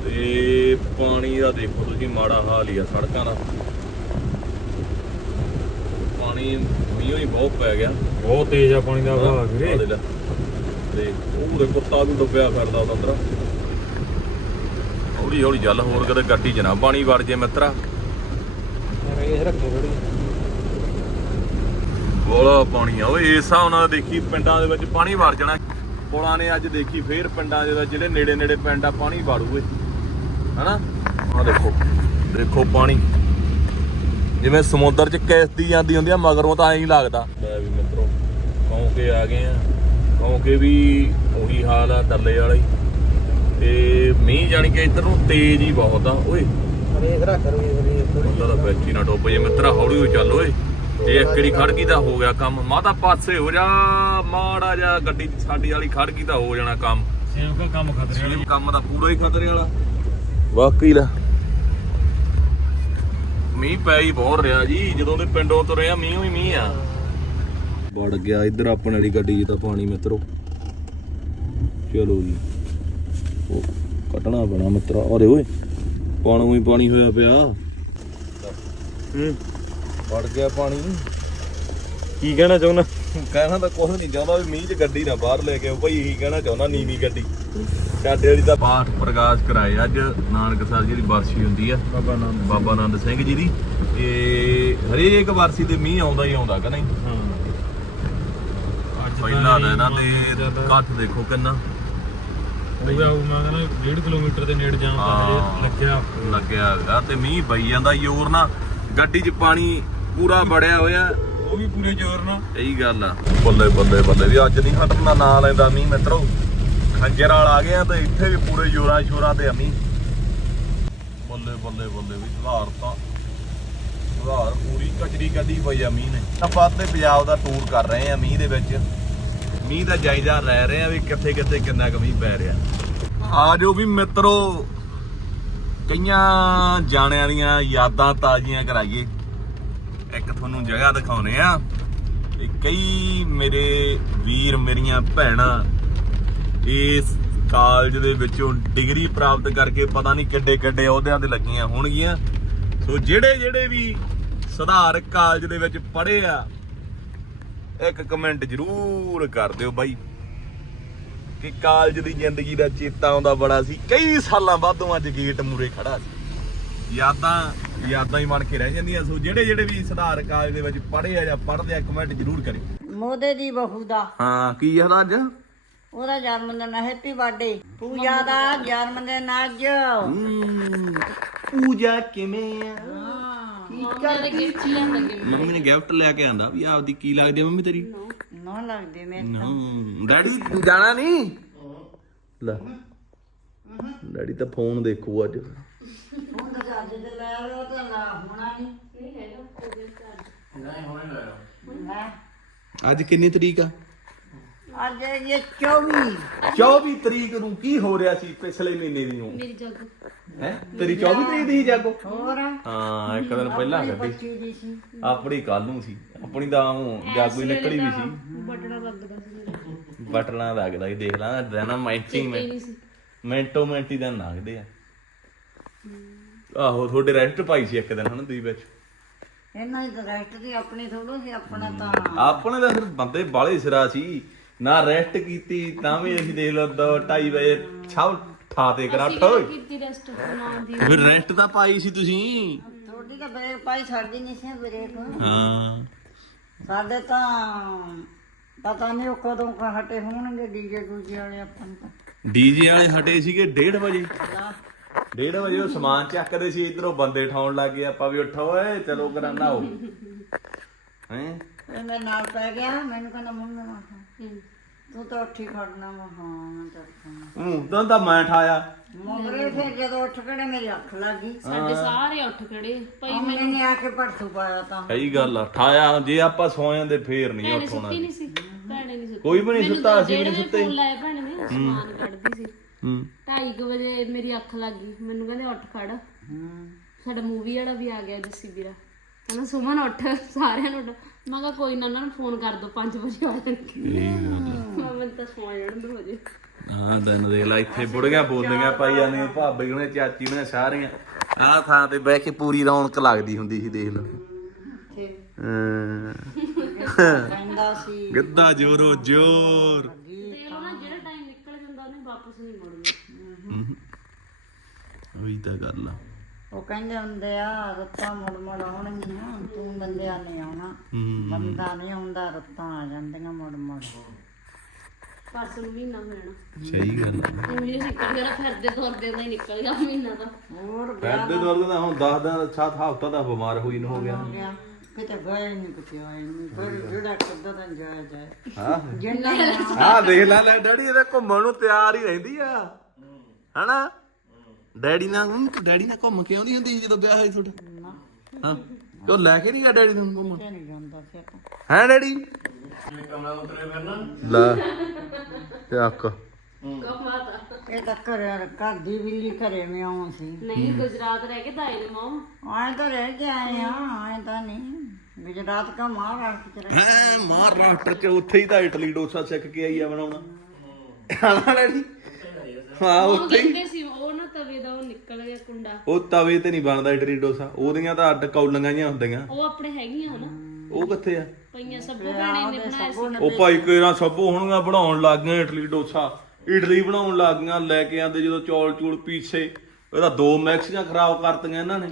ਤੇ ਪਾਣੀ ਦਾ ਦੇਖੋ ਤੁਸੀਂ ਮਾੜਾ ਹਾਲ ਹੀ ਆ ਸੜਕਾਂ ਦਾ। ਪਾਣੀ ਮੀਂਹ ਹੀ ਬਹੁਤ ਪੈ ਗਿਆ। ਬਹੁਤ ਤੇਜ਼ ਆ ਪਾਣੀ ਦਾ ਵਹਾਅ ਵੀਰੇ। ਦੇ ਲੈ। ਤੇ ਉਹ ਦੇ ਕੁੱਤਾ ਵੀ ਡੁੱਬਿਆ ਫਿਰਦਾ ਉਹਦਾ ਅੰਦਰ। ਹੌਲੀ ਹੌਲੀ ਚੱਲ ਹੋਰ ਕਦੇ ਗੱਡੀ 'ਚ ਨਾ ਪਾਣੀ ਵੜ ਜੇ ਮਿੱਤਰਾ। ਰੇਸ ਰੱਖੋ ਥੋੜੀ ਬੋਲਾ ਪਾਣੀ ਆ ਓਏ ਇਸ ਹਿਸਾਬ ਨਾਲ ਦੇਖੀ ਪਿੰਡਾਂ ਦੇ ਵਿੱਚ ਪਾਣੀ ਵੜ ਜਾਣਾ। ਪੁਲਾਂ ਨੇ ਅੱਜ ਦੇਖੀ ਫੇਰ ਪਿੰਡਾਂ ਦੇ ਵਿੱਚ ਜਿਹੜੇ ਨੇੜੇ ਨੇੜੇ ਪਿੰਡ ਆ ਪਾਣੀ ਵਾੜੂਏ। ਹਨਾ? ਆ ਦੇਖੋ ਦੇਖੋ ਪਾਣੀ। ਜਿਵੇਂ ਸਮੁੰਦਰ 'ਚ ਕਿਸ਼ਤੀ ਜਾਂਦੀ ਹੁੰਦੀ ਆ ਮਗਰੋਂ ਤਾਂ ਐਂ ਹੀ ਲੱਗਦਾ। ਲੈ ਵੀ ਮਿੱਤਰੋ ਕੌਂਕੇ ਆ ਗਏ ਆ। ਕੌਂਕੇ ਵੀ ਉਹੀ ਹਾਲ ਆ ਡੱਲੇ ਵਾਲਾ। ਹੀ ਤੇ ਮੀਂਹ ਜਾਣੀ ਕਿ ਇੱਧਰ ਨੂੰ ਤੇਜ਼ ਹੀ ਬਹੁਤ ਆ ਓਏ। ਰੇਸ ਰੱਖ ਰੇਸ ਥੋੜੀ ਉਹਦਾ ਤਾਂ ਬੈਠੀ ਨਾ ਡੁੱਬ ਜੇ ਮਿੱਤਰਾ ਹੌਲੀ ਹੋ ਚੱਲ ਓਏ। ਜੇ ਇੱਕ ਵਾਰੀ ਖੜ ਗਈ ਤਾਂ ਹੋ ਗਿਆ ਕੰਮ। ਮਾਤਾ ਪਾਸੇ ਹੋ ਜਾ ਮਾੜਾ ਜਾ ਗੱਡੀ ਸਾਡੀ ਵਾਲੀ ਖੜ ਗਈ ਤਾਂ ਹੋ ਜਾਣਾ ਕੰਮ। ਸੇਮ ਕਾ ਕੰਮ ਖਤਰੇ ਵਾਲੀ। ਕੰਮ ਦਾ ਪੂਰਾ ਹੀ ਖਤਰੇ ਵਾਲਾ। ਵਾਕਈ ਲਾ ਮੀਂਹ ਪੈ ਹੀ ਬਹੁਤ ਰਿਹਾ ਜੀ ਜਦੋਂ ਦੇ ਪਿੰਡੋਂ ਤੁਰੇ ਆ ਮੀਂਹ ਹੀ ਮੀਂਹ ਆ। ਵੜ ਗਿਆ ਇੱਧਰ ਆਪਣੇ ਵਾਲੀ ਗੱਡੀ 'ਚ ਤਾਂ ਪਾਣੀ ਮਿੱਤਰੋ। ਚਲੋ ਜੀ। ਉਹ ਕੱਟਣਾ ਪੈਣਾ ਮਿੱਤਰਾ। ਅਰੇ ਓਏ ਪਾਣੀ ਹੀ ਪਾਣੀ ਹੋਇਆ ਪਿਆ। ਹੂੰ। ਵੜ ਗਿਆ ਪਾਣੀ। ਕੀ ਕਹਿਣਾ ਚਾਹੁੰਦਾ? ਕਹਿਣਾ ਤਾਂ ਕੁਝ ਨਹੀਂ ਚਾਹੁੰਦਾ ਵੀ ਮੀਂਹ 'ਚ ਗੱਡੀ ਨਾ ਬਾਹਰ ਲੈ ਕੇ ਆਓ। ਭਾਈ ਇਹੀ ਕਹਿਣਾ ਚਾਹੁੰਦਾ ਨੀਵੀਂ ਗੱਡੀ। ਸਾਡੇ ਵਾਲੀ ਤਾਂ ਪਾਠ ਪ੍ਰਕਾਸ਼ ਕਰਾਏ। ਅੱਜ ਨਾਨਕ ਸਾਹਿਬ ਜੀ ਦੀ ਬਰਸੀ ਹੁੰਦੀ ਆ। ਬਾਬਾ ਆਨੰਦ ਸਿੰਘ। ਜੀ ਦੀ। ਤੇ ਹਰੇਕ ਵਰਸੀ ਤੇ ਮੀਂਹ ਆਉਂਦਾ ਹੀ ਆਉਂਦਾ ਕਿ ਨਹੀਂ? ਹਾਂ। ਅੱਜ ਪਹਿਲਾਂ ਤਾਂ ਇਹਨਾਂ ਤੇ ਕੱਠ ਦੇਖੋ ਕਿੰਨਾ। ਹੋ ਗਿਆ ਉਹ ਮੈਂ ਕਹਿੰਦਾ 1.5 ਕਿਲੋਮੀਟਰ ਦੇ ਨੇੜੇ ਜਾਮ ਹਾਂ। ਤਾਂ ਲੱਗਿਆ। ਲੱਗਿਆ ਹੈਗਾ ਤੇ ਮੀਂਹ ਪਈ ਜਾਂਦਾ ਜ਼ੋਰ ਨਾਲ। ਗੱਡੀ 'ਚ ਪਾਣੀ ਪੂਰਾ ਵੜਿਆ ਹੋਇਆ। ਉਹ ਵੀ ਪੂਰੇ ਜ਼ੋਰ ਨਾਲ। ਇਹੀ ਗੱਲ ਆ। ਬੱਲੇ ਬੱਲੇ ਬੱਲੇ ਵੀ ਅੱਜ ਨਹੀਂ ਹਟਣਾ ਨਾਂ ਲੈਂਦਾ ਮੀਂਹ ਮਿੱਤਰੋ। ਖੰਜਰ ਵਾਲ ਆ ਗਏ ਆ ਤੇ ਇੱਥੇ ਵੀ ਪੂਰੇ ਜੋਰਾਂ ਸ਼ੋਰਾਂ ਤੇ ਆ ਬੱਲੇ ਬੱਲੇ ਬੱਲੇ ਵੀ ਸੁਧਾਰ ਤਾਂ, ਸੁਧਾਰ ਪੂਰੀ ਕਚਰੀ ਕੱਢੀ ਪਈ ਆ ਮੀਂਹ ਨੇ। ਆਪਾਂ ਤੇ ਪੰਜਾਬ ਦਾ ਟੂਰ ਕਰ ਰਹੇ ਆ ਮੀਂਹ ਦੇ ਵਿੱਚ। ਮੀਂਹ ਦਾ ਜਾਇਜ਼ਾ ਲੈ ਰਹੇ ਆ ਵੀ ਕਿੱਥੇ ਕਿੱਥੇ ਕਿੰਨਾ ਕੁ ਮੀਂਹ ਪੈ ਰਿਹਾ। ਆ ਜੋ ਵੀ ਮਿੱਤਰੋ, ਕਈਆਂ ਜਾਣਿਆਂ ਦੀਆਂ ਯਾਦਾਂ ਤਾਜ਼ੀਆਂ ਕਰਾਈਏ। ਇੱਕ ਤੁਹਾਨੂੰ ਜਗ੍ਹਾ ਦਿਖਾਉਨੇ ਆ। ਤੇ ਕਈ ਮੇਰੇ ਵੀਰ, ਮੇਰੀਆਂ ਭੈਣਾਂ ਇਸ ਕਾਲਜ ਦੇ ਵਿੱਚੋਂ ਡਿਗਰੀ ਪ੍ਰਾਪਤ ਕਰਕੇ ਪਤਾ ਨਹੀਂ ਕਿੱਡੇ ਕਿੱਡੇ ਅਹੁਦਿਆਂ ਤੇ ਲੱਗੀਆਂ ਹੋਣਗੀਆਂ। ਸੋ ਜਿਹੜੇ ਜਿਹੜੇ ਵੀ ਸੁਧਾਰਕ ਕਾਲਜ ਦੇ ਵਿੱਚ ਪੜ੍ਹੇ ਆ ਇੱਕ ਕਮੈਂਟ ਜ਼ਰੂਰ ਕਰ ਦਿਓ ਬਾਈ ਕਿ ਕਾਲਜ ਦੀ ਜ਼ਿੰਦਗੀ ਦਾ ਚੇਤਾ ਆਉਂਦਾ ਬੜਾ ਸੀ। ਕਈ ਸਾਲਾਂ ਬਾਅਦੋਂ ਅੱਜ ਗੇਟ ਮੂਰੇ ਖੜਾ ਸੀ। ਯਾਦਾਂ ਯਾਦਾਂ ਹੀ ਬਣ ਕੇ ਰਹਿ ਜਾਂਦੀਆਂ। ਸੋ ਜਿਹੜੇ ਜਿਹੜੇ ਵੀ ਸੁਧਾਰ ਕਾਲਜ ਦੇ ਵਿੱਚ ਪੜ੍ਹੇ ਆ ਜਾਂ ਪੜ੍ਹਦੇ ਆ ਕਮੈਂਟ ਜ਼ਰੂਰ ਕਰਿਓ। ਮੋਦੇ ਦੀ ਬਹੂ ਦਾ। ਹਾਂ ਕੀ ਹਾਲ ਅੱਜ? ਉਹਦਾ ਜਨਮ ਦਿਨ ਹੈਪੀ ਬਰਥਡੇ ਪੂਜਾ ਦਾ ਜਨਮ ਦਿਨ ਅੱਜ। ਪੂਜਾ ਕਿਵੇਂ ਆ? ਮੰਮੀ ਨੇ ਗਿਫਟ ਲੈ ਕੇ ਆਂਦਾ ਵੀ ਆਪਦੀ ਕੀ ਲੱਗਦੀ ਆ ਮੰਮੀ ਤੇਰੀ? ਨਾ ਲੱਗਦੇ ਮੈਂ ਹੂੰ ਡੈਡੀ ਤੂੰ ਜਾਣਾ ਨਹੀਂ ਲੈ। ਡੈਡੀ ਤਾਂ ਫੋਨ ਦੇਖੂ ਅੱਜ। ਹੁਣ ਤਾਂ ਅੱਜ ਤੇ ਲੈ ਲਓ ਤਾਂ ਨਾ ਹੋਣਾ ਨਹੀਂ ਲੈ। ਅੱਜ ਕਿੰਨੀ ਤਰੀਕ ਆ? ਅੱਜ ਇਹ 24 24 ਤਰੀਕ ਨੂੰ ਕੀ ਹੋ ਰਿਹਾ ਸੀ ਪਿਛਲੇ ਮਹੀਨੇ ਦੀ ਨੂੰ? ਮੇਰੀ ਜਾਗੋ। ਹੈ? ਤੇਰੀ 24 ਤਰੀਕ ਦੀ ਸੀ ਜਾਗੋ? ਹੋਰ? ਹਾਂ ਇੱਕ ਦਿਨ ਪਹਿਲਾਂ ਦੀ ਸੀ। ਆਪਣੀ ਕੱਲ ਨੂੰ ਸੀ। ਆਪਣੀ ਤਾਂ ਊਂ ਜਾਗੋ ਹੀ ਨਿਕਲੀ ਵੀ ਸੀ। ਬਟੜਾ ਲੱਗਦਾ ਸੀ ਮੇਰਾ। ਲੱਗਦਾ ਸੀ ਦੇਖ ਲਾ ਰਹਿਣਾ ਮੈਚਿੰਗ ਮੈਂ ਨਹੀਂ ਸੀ। ਮਿੰਟੋ ਮਿੰਟ ਹੀ ਦਿਨ ਲੰਘਦੇ ਆ। ਆਹੋ ਤੁਹਾਡੇ ਰੈਸਟ ਪਾਈ ਸੀ ਇੱਕ ਦਿਨ ਹਨਾ ਦੀ ਵਿੱਚ? ਇਹਨਾਂ ਦੀ ਰੈਸਟ ਦੀ ਆਪਣੀ ਥੋੜੋ ਸੀ ਆਪਣਾ ਤਾਂ ਆਪਣੇ ਤਾਂ ਫਿਰ ਬੰਦੇ ਬਾਲੇ ਸਿਰਾ ਸੀ। ਨਾ ਰੈਸਟ ਕੀਤੀ ਤਾਂ ਵੀ ਅਸੀਂ ਦੇਖ ਲਓ ਦੋ 2:30 ਵਜੇ ਸਭ ਠਾ ਤੇ ਕਰਾ ਠੋਏ ਕੀਤੀ ਰੈਸਟ ਨਾ ਦੀ? ਫਿਰ ਰੈਸਟ ਤਾਂ ਪਾਈ ਸੀ ਤੁਸੀਂ। ਥੋੜੀ ਤਾਂ ਬ੍ਰੇਕ ਪਾਈ ਸਾਡੀ ਨਹੀਂ ਸੀ ਬ੍ਰੇਕ ਹਾਂ। ਸਾਡੇ ਤਾਂ ਪਤਾ ਨਹੀਂ ਉਹ ਕਦੋਂ ਕ ਹਟੇ ਹੋਣਗੇ ਡੀਜੇ ਦੂਜੇ ਵਾਲੇ ਆਪਾਂ ਨੂੰ ਤਾਂ। ਡੀਜੇ ਵਾਲੇ ਹਟੇ ਸੀਗੇ 1:30 ਵਜੇ। 1:30 ਵਜੇ ਉਹ ਸਮਾਨ ਚੱਕਦੇ ਸੀ ਇਧਰੋਂ ਬੰਦੇ ਠਾਉਣ ਲੱਗ ਗਏ ਆਪਾਂ ਵੀ ਉੱਠੋ ਓਏ ਚਲੋ ਕਰਾਂਦਾ ਹੋ ਹੈ? ਇਹ ਮੇਰੇ ਨਾਲ ਪੈ ਗਿਆ ਮੈਨੂੰ ਕਹਿੰਦਾ ਮੰਮੀ ਮੈਂ ਕਿਹਾ, ਤੂੰ ਤਾਂ ਉੱਠੀ ਖੜਨਾ ਮੈਂ ਹਾਂ ਮੈਂ ਤਾਂ ਉੱਠਣਾ ਹੂੰ ਤਾਂ ਤਾਂ ਮੈਂ ਠਾਇਆ। ਮਗਰੇ ਫਿਰ ਜਦੋਂ ਉੱਠ ਖੜੇ ਮੇਰੀ ਅੱਖ ਲੱਗ ਗਈ। ਸਾਡੇ ਸਾਰੇ ਉੱਠ ਖੜੇ। ਪਈ ਮੰਮੀ ਨੇ ਆ ਕੇ ਪਰਸੂ ਪਾਇਆ ਤਾਂ। ਸਹੀ ਗੱਲ ਆ ਠਾਇਆ ਜੇ ਆਪਾਂ ਸੋ ਜਾਂਦੇ ਫੇਰ ਨਹੀਂ ਭੈਣੇ ਉੱਠਣਾ ਸੁੱਤੀ ਨਹੀਂ ਸੀ ਭੈਣੇ ਨਹੀਂ ਸੁੱਤੀ। ਕੋਈ ਵੀ ਨਹੀਂ ਸੁੱਤਾ ਅਸੀਂ ਵੀ ਨਹੀਂ ਸੁੱਤੇ। ਫੋਨ ਲਾਇਆ ਭੈਣੇ ਨੇ ਸਮਾਨ ਕੱਢਦੀ ਸੀ। ਹੂੰ। 2:30 ਵਜੇ ਮੇਰੀ ਅੱਖ ਲੱਗ ਗਈ। ਮੈਨੂੰ ਕਹਿੰਦੇ ਉੱਠ ਖੜ। ਸਾਡਾ ਮੂਵੀ ਵਾਲਾ ਵੀ ਆ ਗਿਆ ਜੱਸੀ ਵੀਰਾ। ਕਹਿੰਦਾ ਸੁਮਨ ਉੱਠ ਸਾਰਿਆਂ ਨੂੰ ਉੱਠ। ਮੈਂ ਕਿਹਾ ਕੋਈ ਨਾ ਉਹਨਾਂ ਨੂੰ ਫੋਨ ਕਰ ਦੋ 5 ਵਜੇ ਆ ਜਾਣਗੇ। ਮੈਂ ਤਾਂ ਸੌਂ ਜਾਣ ਦੋ ਵਜੇ ਹਾਂ ਦਿਨ ਦੇਖ ਲੈ ਇੱਥੇ ਬੁੜੀਆਂ ਬੋਲੀਆਂ ਪਾਈ ਜਾਂਦੀਆਂ ਭਾਬੀ ਨੇ ਚਾਚੀ ਨੇ ਸਾਰੀਆਂ। ਆਹ ਥਾਂ ਤੇ ਬਹਿ ਕੇ ਪੂਰੀ ਰੌਣਕ ਲੱਗਦੀ ਹੁੰਦੀ ਸੀ ਦੇਖ ਲਓ ਸੀ। ਗਿੱਧਾ ਜੋਰੋ ਜੋਰ। ਤੇ ਨਾ ਜਿਹੜਾ ਟਾਈਮ ਨਿਕਲ ਜਾਂਦਾ ਉਹਨੇ ਵਾਪਸ ਨਹੀਂ ਮੁੜਨਾ। ਉਹੀ ਤਾਂ ਗੱਲ ਆ। ਉਹ ਕਹਿੰਦੇ ਹੁੰਦੇ ਆ ਰੁੱਤਾਂ ਮੁੜ ਮੁੜ ਆਉਣਗੀਆਂ ਤੂੰ ਬੰਦਿਆਂ ਨੇ ਆਉਣਾ। ਹੂੰ। ਬੰਦਾ ਨਹੀਂ ਆਉਂਦਾ ਰੁੱਤਾਂ ਆ ਜਾਂਦੀਆਂ ਮੁੜ ਮੁੜ। ਪਰਸ ਨੂੰ ਮਹੀਨਾ ਹੋ ਜਾਣਾ। ਸਹੀ ਗੱਲ ਆ। ਉਹ ਜਿਹੜੇ ਨਿਕਲ ਗਿਆ ਨਾ ਫਿਰਦੇ ਤੁਰਦੇ ਦਾ ਹੀ ਨਿਕਲ ਗਿਆ ਮਹੀਨਾ ਦਾ ਹੋਰ ਪੈਰ ਦੇ ਦਰਦ ਦਾ ਹੁਣ 10 ਦਿਨ 7 ਹਫ਼ਤਾ ਦਾ ਬਿਮਾਰ ਹੋਈ ਨੂੰ ਹੋ ਗਿਆ। ਗਿਆ ਕਿਤੇ ਗਏ ਨਹੀਂ ਕਿਤੇ ਆਏ ਨਹੀਂ ਫਿਰ ਜਿਹੜਾ ਕਿੱਦਾਂ ਤਾਂ ਜਾਇਆ ਜਾਏ ਹਾਂ। ਜਿੰਨਾ ਆਹ ਦੇਖ ਲੈ ਲੈ ਡੈਡੀ ਇਹਦਾ ਘੁੰਮਣ ਨੂੰ ਤਿਆਰ ਹੀ ਰਹਿੰਦੀ ਆ। ਹਨਾ? ਡੈਡੀ ਨਾਲ ਹੁਣ ਤੂੰ ਡੈਡੀ ਨਾਲ ਘੁੰਮ ਕੇ ਆਉਂਦੀ ਹੁੰਦੀ ਸੀ ਜਦੋਂ ਵਿਆਹ ਹੋਇਆ ਤੁਹਾਡਾ? ਹਾਂ। ਤੇ ਉਹ ਲੈ ਕੇ ਨਹੀਂ ਗਿਆ ਡੈਡੀ ਨੂੰ ਘੁੰਮਣ? ਨਹੀਂ ਜਾਂਦਾ ਹੈ ਡੈਡੀ? ਲੈ ਚੱਕ ਕਮਾਤਾ ਇਹ ਤਾਂ ਘਰੇ ਘਰ ਦੀ ਬਿੱਲੀ ਘਰੇ ਮੈਂ ਆਉਂ ਸੀ। ਨਹੀਂ ਗੁਜਰਾਤ ਰਹਿ ਕੇ ਦਾਈ ਨੇ ਮਾਂ। ਆਏ ਤਾਂ ਰਹਿ ਕੇ ਆਏ ਆ ਆਏ ਤਾਂ ਨਹੀਂ। ਗੁਜਰਾਤ ਕਾ ਮਹਾਰਾਸ਼ਟਰ ਚ ਰਹਿ ਹੈ ਮਹਾਰਾਸ਼ਟਰ ਚ ਉੱਥੇ ਹੀ ਤਾਂ ਇਟਲੀ ਡੋਸਾ ਸਿੱਖ ਕੇ ਆਈ ਆ ਬਣਾਉਣਾ। ਹਾਂ। ਡੈਡੀ? ਹਾਂ ਉਹ ਉੱਥੇ ਹੀ। ਕਹਿੰਦੇ ਸੀ ਉਹ ਨਾ ਤਵੇ ਦਾ ਉਹ ਨਿਕਲ ਗਿਆ ਕੁੰਡਾ। ਉਹ ਤਵੇ ਤੇ ਨਹੀਂ ਬਣਦਾ ਇਟਲੀ ਡੋਸਾ। ਉਹਦੀਆਂ ਤਾਂ ਅੱਡ ਕੌਲੀਆਂ ਜਿਹੀਆਂ ਹੁੰਦੀਆਂ। ਉਹ ਆਪਣੇ ਹੈਗੀਆਂ ਹਨਾ। ਉਹ ਕਿੱਥੇ ਆ? ਪਈਆਂ ਸਭ ਭੈਣੇ ਨੇ ਬਣਾਇਆ ਸੀ। ਉਹ ਭਾਈ ਕਿਹੜਾ ਸਭੋ ਹੁਣਗਾ ਬਣਾਉਣ ਲੱਗ ਗਏ ਇਟਲੀ ਡੋਸਾ। ਇਡਲੀ ਬਣਾਉਣ ਲੱਗ ਗਈਆਂ ਲੈ ਕੇ ਆਂਦੇ ਜਦੋਂ ਚੌਲ ਚੂਲ ਪੀਛੇ ਇਹਦਾ ਦੋ ਮੈਕਸੀਆਂ ਖਰਾਬ ਕਰਤੀਆਂ ਇਹਨਾਂ ਨੇ।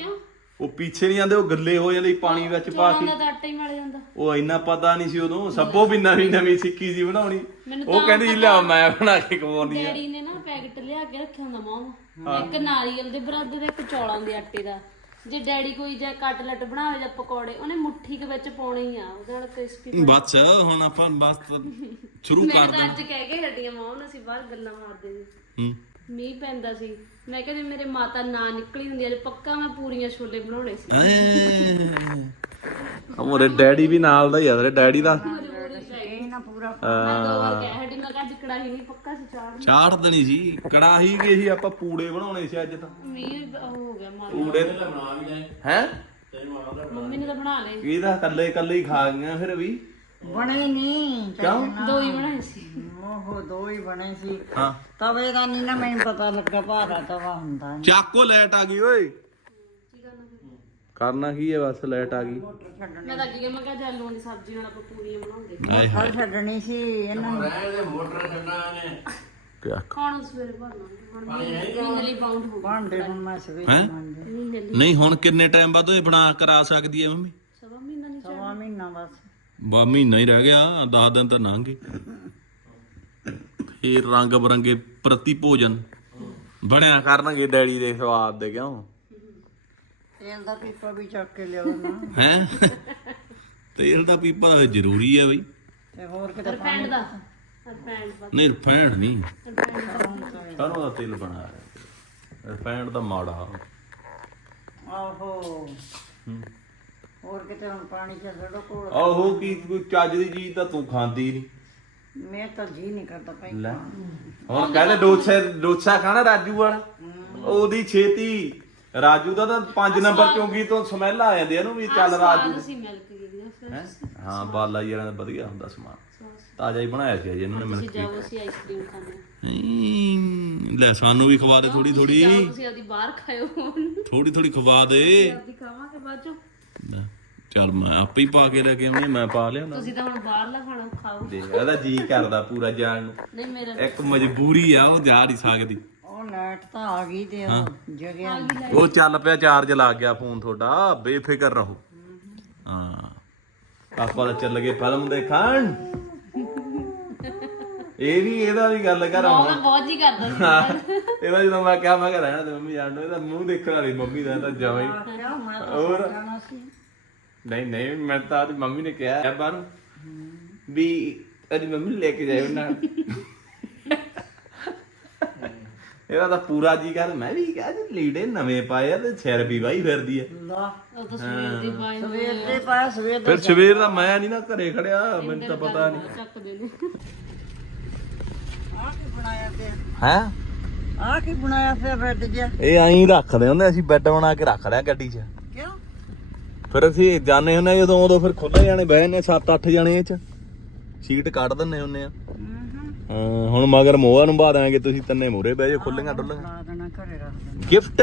ਉਹ ਪਿੱਛੇ ਨਹੀਂ ਜਾਂਦੇ ਉਹ ਗੱਲੇ ਹੋ ਜਾਂਦੇ ਸੀ ਪਾਣੀ ਵਿੱਚ ਪਾ ਕੇ। ਉਹਨਾਂ ਦਾ ਆਟਾ ਹੀ ਮਲ ਜਾਂਦਾ? ਉਹ ਇੰਨਾ ਪਤਾ ਨਹੀਂ ਸੀ ਉਦੋਂ ਸਭੋ ਵੀ ਨਵੀਂ ਨਵੀਂ ਸਿੱਖੀ ਸੀ ਬਣਾਉਣੀ। ਮੈਨੂੰ ਉਹ ਕਹਿੰਦੀ ਜੀ ਲਿਆ ਮੈਂ ਬਣਾ ਕੇ ਖਵਾਉਣੀ ਆ ਡੈਡੀ ਨੇ ਨਾ ਪੈਕਟ ਲਿਆ ਕੇ ਰੱਖਿਆ ਹੁੰਦਾ ਮਾਂ ਇੱਕ ਨਾਰੀਅਲ ਦੇ ਬਰਾਦਰ ਦਾ ਇੱਕ ਚੌਲਾਂ ਦੇ ਆਟੇ ਦਾ। ਜੇ ਡੈਡੀ ਕੋਈ ਜਾਂ ਕਟਲਟ ਬਣਾਵੇ ਜਾਂ ਪਕੌੜੇ ਉਹਨੇ ਮੁੱਠੀ ਦੇ ਵਿੱਚ ਪਾਉਣੇ ਹੀ ਆ ਉਹਦੇ ਨਾਲ ਕ੍ਰਿਸਪੀ ਬਸ ਹੁਣ ਆਪਾਂ ਬਸ ਸ਼ੁਰੂ ਮੈਂ ਤਾਂ ਅੱਜ ਕਹਿ ਕੇ ਹੱਡੀਆਂ ਮਾਂ ਨੂੰ ਅਸੀਂ ਬਾਹਰ ਗੱਲਾਂ ਮਾਰਦੇ ਸੀ ਹੂੰ। ਮੀਂਹ ਪੈਂਦਾ ਸੀ। ਮੈਂ ਕਹਿੰਦੀ ਮੇਰੇ ਮਾਤਾ ਨਾ ਨਿਕਲੀ ਹੁੰਦੀ ਅੱਜ ਪੱਕਾ ਮੈਂ ਪੂਰੀਆਂ ਛੋਲੇ ਬਣਾਉਣੇ ਸੀ। ਅਮਰੇ ਡੈਡੀ ਵੀ ਨਾਲ ਦਾ ਹੀ ਆ ਤੇਰੇ ਡੈਡੀ ਦਾ। ਇਹ ਨਾ ਪੂਰਾ। ਮੈਂ ਦੋ ਵਾਰ ਕਹਿ ਹੱਡੀ ਮੈਂ ਕਿਹਾ ਅੱਜ ਕੜਾਹੀ ਨਹੀਂ ਪੱਕਾ ਸੀ ਚਾੜ ਚਾੜ ਦੇਣੀ ਸੀ। ਕੜਾਹੀ ਆਪਾਂ ਪੂੜੇ ਬਣਾਉਣੇ ਸੀ ਅੱਜ ਤਾਂ। ਮੀਂਹ ਉਹ ਹੋ ਗਿਆ ਮਾਰ ਪੂੜੇ ਹੈ? ਮੰਮੀ ਨੇ ਤਾਂ ਬਣਾ ਲਏ। ਇਹਦਾ ਕੱਲੇ ਕੱਲੇ ਹੀ ਖਾ ਗਈਆਂ ਫਿਰ ਵੀ। ਬਣੇ ਨਹੀਂ ਕਿਉਂ? ਦੋ ਹੀ ਬਣਾਏ ਸੀ। ਉਹ ਦੋ ਹੀ ਬਣੇ ਸੀ। ਹਾਂ। ਤਵੇ ਦਾ ਨਹੀਂ ਨਾ ਮੈਨੂੰ ਪਤਾ ਲੱਗਾ ਭਾਰਾ ਤਵਾ ਹੁੰਦਾ ਨੀ। ਚਾਕੋ ਲੈਟ ਆ ਗਈ ਓਏ। ਕਰਨਾ ਕੀ ਹੈ ਬਸ ਲੈਟ ਆ ਗਈ। ਮੈਂ ਤਾਂ ਅੱਗੇ ਕਿਹਾ, ਮੈਂ ਕਿਹਾ ਜੇ ਆਲੂਆਂ ਦੀ ਸਬਜ਼ੀ ਨਾਲ ਆਪਾਂ ਪੂਰੀਆਂ ਬਣਾਉਂਦੇ। ਮੋਟਰ ਛੱਡਣੀ ਸੀ ਇਹਨਾਂ ਨੂੰ। ਕਿਆ ਹੁਣ ਸਵੇਰੇ ਭਰਨਾ ਹੁਣ ਮਹੀਨੇ ਲਈ ਬਾਉਂਡ ਹੋ ਭਾਂਡੇ ਹੁਣ ਮੈਂ ਸਵੇਰ ਹੈਂ? ਮਹੀਨੇ ਲਈ। ਨਹੀਂ ਹੁਣ ਕਿੰਨੇ ਟਾਈਮ ਬਾਅਦ ਇਹ ਬਣਾ ਕਰਾ ਸਕਦੀ ਹੈ ਮੰਮੀ? ਸਵਾ ਮਹੀਨਾ ਨਹੀਂ ਸਵਾ ਮਹੀਨਾ ਬਸ। ਬਾ ਮਹੀਨਾ ਹੀ ਰਹਿ ਗਿਆ 10 ਦਿਨ ਤਾਂ ਲੰਘ ਗਏ। ਫੇਰ ਰੰਗ ਬਰੰਗੇ ਪ੍ਰਤੀ ਭੋਜਨ ਬਣਿਆ ਕਰਨਗੇ ਡੈਡੀ ਦੇ ਸਵਾਦ ਦੇ ਕਿਉਂ? ਤੇਲ ਦਾ ਪੀਪਾ ਵੀ ਚੱਕ ਕੇ ਲਿਆਓ ਨਾ। ਹੈ? ਤੇਲ ਦਾ ਪੀਪਾ ਤਾਂ ਜ਼ਰੂਰੀ ਹੈ ਬਈ। ਤੇ ਹੋਰ ਕਿਤੇ ਰਿਫਾਈਂਡ ਦਾ। ਰਿਫਾਈਂਡ ਦਾ। ਨਹੀਂ ਰਿਫਾਈਂਡ ਨਹੀਂ। ਸਰੋਂ ਦਾ। ਤੇਲ ਬਣਾ ਰਿਹਾ। ਰਿਫਾਈਂਡ ਦਾ ਮਾੜਾ। ਆਹੋ। ਹੋਰ ਕਿਤੇ ਹੁਣ ਪਾਣੀ ਚ ਛੱਡੋ ਕੋਲ ਆਹੋ ਕੀ ਕੋਈ ਚੱਜ ਦੀ ਚੀਜ਼ ਤਾਂ ਤੂੰ ਖਾਂਦੀ ਨਹੀਂ ਮੈਂ ਤਾਂ ਜੀ ਨਹੀਂ ਕਰਦਾ ਭਾਈ। ਲੈ ਹੁਣ ਕਹਿੰਦੇ ਡੋਸਾ ਡੋਸਾ ਖਾਣਾ ਰਾਜੂ ਵਾਲਾ। ਉਹਦੀ ਛੇਤੀ ਰਾਜੂ ਦਾ ਤਾਂ 5 ਨੰਬਰ ਚੌਂਗੀ ਤੋਂ ਸਮੈਲ ਆ ਜਾਂਦੀ ਆ ਇਹਨੂੰ ਵੀ ਚੱਲ ਰਾਜੂ। ਨਾ ਫਿਰ ਹੈਂ? ਹਾਂ? ਬਾਲਾ ਯਾਰਾਂ ਦਾ ਵਧੀਆ ਹੁੰਦਾ ਸਮਾਨ। ਤਾਜ਼ਾ ਹੀ ਬਣਾਇਆ ਸੀ ਜੀ ਇਹਨਾਂ ਨੇ ਤੁਸੀਂ ਜਾਓ ਅਸੀਂ ਆਈਸਕ੍ਰੀਮ ਖਾਣੇ ਮਿਲ ਲੈ ਸਾਨੂੰ ਵੀ ਖਵਾ ਦੇ ਥੋੜੀ ਥੋੜੀ ਤੁਸੀਂ ਆਪਦੀ ਬਾਹਰ ਖਾਇਓ ਥੋੜੀ ਥੋੜੀ ਖਵਾ ਦੇ। ਆਪਦੀ ਖਾਵਾਂਗੇ ਬਾਅਦ ਚੋਂ। ਲੈ, ਚੱਲ ਮੈਂ ਆਪੇ ਹੀ ਪਾ ਕੇ ਲੈ ਕੇ ਆਉਣੀ ਮੈਂ ਪਾ ਲਿਆ ਤੁਸੀਂ ਤਾਂ ਹੁਣ ਬਾਹਰਲਾ ਖਾਣਾ ਖਾਓ। ਦੇਖ ਇਹਦਾ ਜੀ ਕਰਦਾ ਪੂਰਾ ਜਾਣ ਨੂੰ। ਨਹੀਂ ਮੇਰਾ ਇੱਕ ਮਜਬੂਰੀ ਆ ਉਹ ਜਾ ਨਹੀਂ ਸਕਦੀ। ਉਹ ਲਾਈਟ ਤਾਂ ਆ ਗਈ ਤੇ ਉਹ ਜਗਿਆ ਉਹ ਚੱਲ ਪਿਆ ਚਾਰਜ ਲੱਗ ਗਿਆ ਫੋਨ ਤੁਹਾਡਾ ਬੇਫਿਕਰ ਰਹੋ। ਹਾਂ। ਆਪਾਂ ਤਾਂ ਚੱਲ ਗਏ ਫਿਲਮ ਦੇਖਣ। ਇਹ ਵੀ ਇਹਦਾ ਵੀ ਗੱਲ ਕਰ ਉਹ ਮੈਂ ਬਹੁਤ ਜੀ ਕਰਦਾ ਸੀ। ਇਹਦਾ ਜਦੋਂ ਮੈਂ ਕਿਹਾ ਮੈਂ ਕਿਹਾ ਰਹਿਣਾ ਤੇ ਮੰਮੀ ਜਾਣ ਨੂੰ ਇਹਦਾ ਮੂੰਹ ਦੇਖਣ ਵਾਲੀ ਮੰਮੀ ਦਾ ਤਾਂ ਜਮਾਂ ਹੀ। ਹੋਰ? ਨਹੀਂ ਨਹੀਂ ਮੈਂ ਤਾਂ ਅੱਜ ਮੰਮੀ ਨੇ ਕਿਹਾ ਹੈ ਬਾਹਰ ਵੀ ਅੱਜ ਮੰਮੀ ਨੂੰ ਲੈ ਕੇ ਜਾਇਓ ਨਾਲ। ਇਹਦਾ ਤਾਂ ਪੂਰਾ ਜੀ ਕਰ ਮੈਂ ਵੀ ਕਿਹਾ ਜੀ ਲੀੜੇ ਨਵੇਂ ਪਾਏ ਆ ਤੇ ਸਿਰ ਵੀ ਵਾਈ ਫਿਰਦੀ ਆ। ਲਾ। ਉਹ ਤਾਂ ਸਵੇਰ ਦੀ ਨੂੰ ਸਵੇਰ ਦੇ ਪਾਇਆ ਸਵੇਰ ਦਾ ਫਿਰ ਸਵੇਰ ਦਾ ਮੈਂ ਨਹੀਂ ਨਾ ਘਰੇ ਖੜਿਆ ਮੈਨੂੰ ਤਾਂ ਪਤਾ ਨਹੀਂ। ਚੱਕਦੇ ਨੇ। ਆ ਕੀ ਬਣਾਇਆ ਤੇ ਹੈ? ਆ ਕੀ ਬਣਾਇਆ ਫਿਰ ਬੈੱਡ ਜਿਹਾ ਇਹ ਐਂ ਰੱਖਦੇ ਹੁੰਦੇ ਅਸੀਂ ਬੈੱਡ ਬਣਾ ਕੇ ਰੱਖ ਲਿਆ ਗੱਡੀ 'ਚ। ਫਿਰ ਅਸੀਂ ਜਾਣੇ ਹੁੰਦੇ ਜਦੋਂ ਉਦੋਂ ਫਿਰ ਖੁੱਲੇ ਜਾਣੇ ਬਹਿ ਨੇ 7-8 ਜਾਣੇ ਇਹ 'ਚ। ਸੀਟ ਕੱਢ ਦਿੰਨੇ ਹੁੰਨੇ ਆ ਹਾਂ ਹੁਣ ਮਗਰ ਮੋਆ ਨੂੰ ਬਾ ਦਾਂਗੇ ਤੁਸੀਂ ਤੰਨੇ ਮੋਰੇ ਬਹਿ ਜਾਓ ਖੁੱਲੀਆਂ ਡੁੱਲੀਆਂ ਲਾ ਦੇਣਾ ਘਰੇ ਰੱਖ ਦੇਣਾ। ਗਿਫਟ?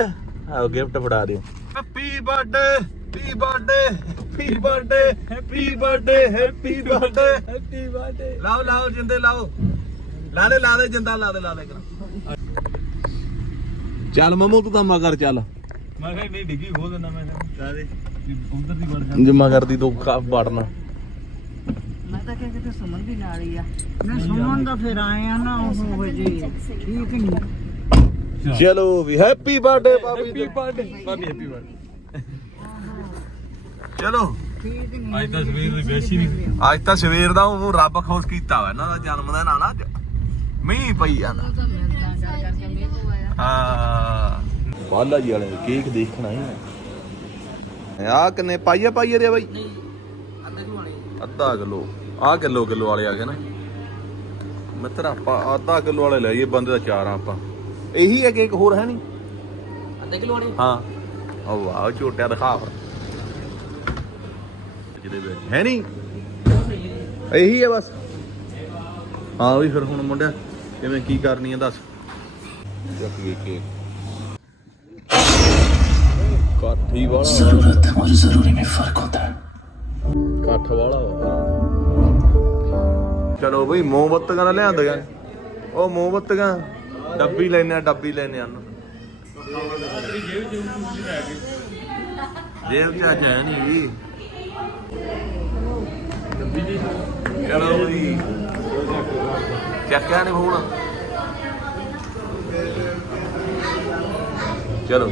ਆਓ ਗਿਫਟ ਫੜਾ ਦਿਓ। Happy birthday happy birthday happy birthday happy birthday happy birthday happy birthday ਲਾਓ ਲਾਓ ਜਿੰਦੇ ਲਾਓ। ਲਾ ਦੇ ਲਾ ਦੇ ਜਿੰਦਾ ਲਾ ਦੇ ਲਾ ਦੇ ਚੱਲ ਮਮੋ ਤੂੰ ਤਾਂ ਮਗਰ ਚੱਲ। ਮੈਂ ਕਿਹਾ ਨਹੀਂ ਡਿੱਗੀ ਖੋਲ ਦਿੰਦਾ ਮੈਂ ਕਾਦੇ ਉਧਰ ਦੀ ਵੜ ਜੇ ਮਗਰ ਦੀ ਤੂੰ ਖਾ ਵੜਨਾ। ਮੈਂ ਤਾਂ ਕਿਹਾ ਕਿ ਸੁਮਨ ਵੀ ਨਾਲ ਹੀ ਆ। ਮੈਂ ਸੁਮਨ ਦਾ ਫਿਰ ਆਏ ਆ ਨਾ ਉਹ ਹੋ ਜੀ। ਠੀਕ ਨਹੀਂ। ਚਲੋ ਵੀ ਹੈਪੀ ਬਰਥਡੇ ਬਾਬੀ ਦੇ ਬਰਥਡੇ ਭਾਬੀ ਹੈਪੀ ਬਰਥਡੇ ਚਲੋ। ਅੱਜ ਤਾਂ ਸਵੇਰ ਦੀ ਵੈਸੀ ਨਹੀਂ। ਅੱਜ ਤਾਂ ਸਵੇਰ ਦਾ ਉਹ ਰੱਬ ਖੁਸ਼ ਕੀਤਾ ਵਾ ਇਹਨਾਂ ਦਾ ਜਨਮ ਦਿਨ ਆਣਾ ਅੱਜ। ਮੀਂਹ ਪਈ ਜਾਂਦਾ ਹਾਂ ਬਾਲਾ ਜੀ ਵਾਲੇ ਕੇਕ ਦੇਖਣਾ ਹੀ ਆ ਕਿੰਨੇ ਪਾਈਏ ਪਾਈਏ ਦੇ ਬਾਈ? ਅੱਧਾ ਕਿਲੋ ਆ ਕਿਲੋ। ਕਿਲੋ ਵਾਲੇ ਆ ਗਏ ਨਾ। ਮਿੱਤਰ ਆਪਾਂ ਅੱਧਾ ਕਿਲੋ ਵਾਲੇ ਲਈਏ ਬੰਦੇ ਦਾ ਚਾਰ ਆ ਆਪਾਂ। ਇਹੀ ਹੈ ਕੇਕ ਹੋਰ ਹੈ ਨਹੀਂ ਅੱਧਾ ਕਿਲੋ ਵਾਲੇ? ਹਾਂ। ਆ ਵਾਹ ਝੋਟਿਆ ਦਿਖਾ। ਫਿਰ ਜਿਹਦੇ ਵਿੱਚ ਹੈ ਨਹੀਂ ਇਹੀ ਹੈ ਬਸ। ਹਾਂ ਵੀ ਫਿਰ ਹੁਣ ਮੁੰਡਿਆ ਕਿਵੇਂ ਕੀ ਕਰਨੀ ਹੈ ਦੱਸ। ਚੱਕ ਕੇਕ ਕਾਠੀ ਵਾਲਾ। ਜ਼ਰੂਰਤ ਹੈ ਮੁਝੇ ਜ਼ਰੂਰੀ ਮੇਂ ਫ਼ਰਕ ਹੁੰਦਾ। ਹੈ ਕਾਠ ਵਾਲਾ। ਚਲੋ ਬਈ ਮੋਮਬੱਤੀਆਂ ਨਾਲ ਲਿਆਂਦੀਆਂ। ਉਹ ਮੋਮਬੱਤੀਆਂ ਡੱਬੀ ਲੈਨੇ ਆ ਡੱਬੀ ਲੈਨੇ ਆ ਜੇਬ ਚ ਅੱਜ ਹੈ ਨਹੀਂ ਵੀ ਚਲੋ ਜੀ। ਚੱਕਿਆ ਨਹੀਂ ਫੋਨ ਚਲੋ।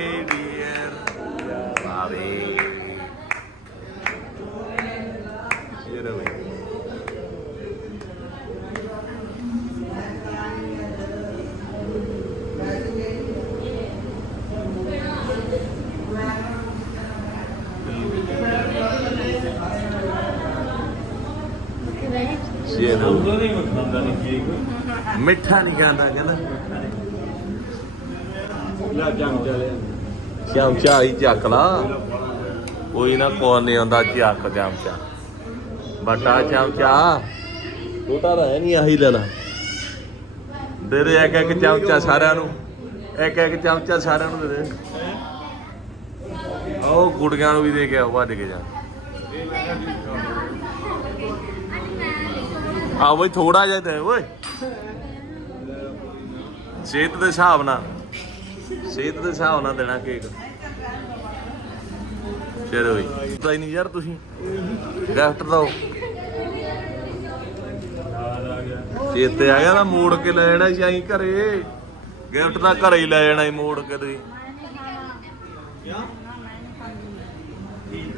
ਉਹਦਾ ਨਹੀਂ ਖਾਂਦਾ ਨਹੀਂ ਕੇਕ ਮਿੱਠਾ ਨਹੀਂ ਖਾਂਦਾ ਕਹਿੰਦਾ। ਲੈ ਜੰਮ ਚਲਿਆ ਚਮਚਾ ਹੀ ਚੱਕ ਲਾ। ਕੋਈ ਨਾ ਕੋਣ ਨਹੀਂ ਆਉਂਦਾ ਚੱਕ ਚਮਚਾ ਬਟਾ ਚਮਚਾ ਛੋਟਾ ਤਾਂ ਹੈ ਨਹੀਂ ਆਹੀ ਲੈ ਲਾ ਦੇ ਦੇ ਇੱਕ ਇੱਕ ਚਮਚਾ ਸਾਰਿਆਂ ਨੂੰ। ਇੱਕ ਇੱਕ ਚਮਚਾ ਸਾਰਿਆਂ ਨੂੰ ਦੇ ਦੇ। ਉਹ ਗੁੜੀਆਂ ਨੂੰ ਵੀ ਦੇ ਕੇ ਆਓ ਵੱਢ ਕੇ ਜਾ। ਆ ਬਈ ਥੋੜਾ ਜਿਹਾ ਦੇ ਓਏ। ਸਿਹਤ ਦੇ ਹਿਸਾਬ ਨਾਲ। ਸਿਹਤ ਦੇ ਹਿਸਾਬ ਨਾਲ ਦੇਣਾ ਕੇਕ ਚਲੋ ਬਈ। ਪਤਾ ਨਹੀਂ ਯਾਰ ਤੁਸੀਂ। ਗਿਫਟ ਦੋ ਚੇਤੇ ਆ ਗਿਆ ਨਾ ਮੋੜ ਕੇ ਲੈ ਜਾਣਾ ਸੀ ਅਸੀਂ ਘਰੇ। ਗਿਫਟ ਤਾਂ ਘਰੇ ਹੀ ਲੈ ਜਾਣਾ ਸੀ ਮੋੜ ਕੇ ਤੁਸੀਂ।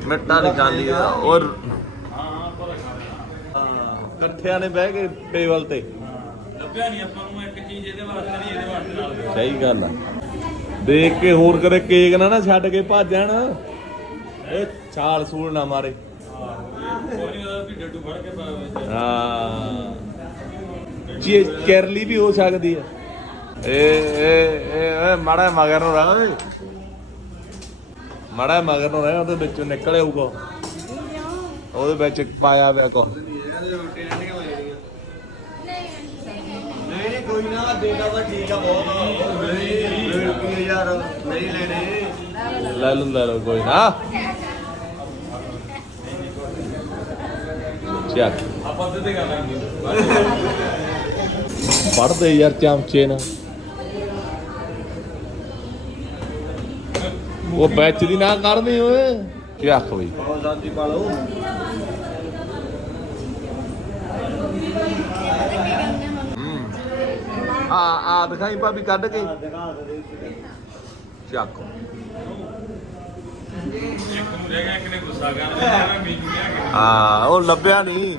ਮਿੱਟਾ ਨਹੀਂ ਖਾਂਦੀ। ਔਰ ਇਕੱਠਿਆਂ ਨੇ ਬਹਿ ਕੇ ਟੇਬਲ ਤੇ। ਲੱਭਿਆ ਨਹੀਂ ਆਪਾਂ ਨੂੰ ਇੱਕ ਚੀਜ਼ ਇਹਦੇ ਵਾਸਤੇ ਨਹੀਂ ਇਹਦੇ ਵਾਸਤੇ ਨਾਲ। ਦੇ ਸਹੀ ਗੱਲ ਆ। ਦੇਖ ਕੇ ਹੋਰ ਕਦੇ ਕੇਕ ਨਾ ਨਾ ਛੱਡ ਕੇ ਭੱਜ ਜਾਣ ਇਹ ਛਾਲ ਸੂਲ ਨਾ ਮਾਰੇ। ਕੋਈ ਨਹੀਂ ਉਹਦਾ ਵੀ ਡੱਡੂ ਫੜ ਕੇ ਪਾ ਵਿੱਚ ਹਾਂ। ਚੇ ਕੈਰਲੀ ਵੀ ਹੋ ਸਕਦੀ ਹੈ ਏ ਏ ਏ ਮਾੜਾ ਮਗਰ ਨੂੰ ਰਹਿ ਓਏ। ਮਾੜਾ ਮਗਰ ਨੂੰ ਰਹਿ ਉਹਦੇ ਵਿੱਚੋਂ ਨਿਕਲ ਆਊਗਾ। ਉਹਦੇ ਵਿੱਚ ਪਾਇਆ ਹੋਇਆ ਕੋ ਨਹੀਂ ਕੋਈ ਨਾ ਦੇਗਾ ਤਾਂ ਠੀਕ ਆ ਬਹੁਤ ਨਹੀਂ ਯਾਰ ਨਹੀਂ ਲੈਣੇ। ਲੈ ਲਓ ਲੈ ਲਓ ਕੋਈ ਨਾ। ਚੱਕ ਆਪਾਂ ਤੇ ਕਰਾਂਗੇ ਪੜਦੇ ਯਾਰ ਚਮਚੇ ਨਾ। ਉਹ ਬੈਚ ਦੀ ਨਾ ਕਰਨੀ ਓਏ। ਚੱਕ ਬਈ। ਬਹੁਤ ਸਾਦੀ ਪਾ ਲਓ ਆ ਆ ਦਿਖਾਈ ਭਾਬੀ ਕੱਢ ਕੇ। ਚੱਕ। ਇੱਕ ਨੂੰ ਰਹਿ ਗਿਆ ਇੱਕ ਨੇ ਗੁੱਸਾ ਕਰ ਲਿਆ ਮੈਂ ਮੈਨੂੰ ਕਿਹਾ ਕਿ ਹਾਂ ਉਹ ਲੱਭਿਆ ਨਹੀਂ।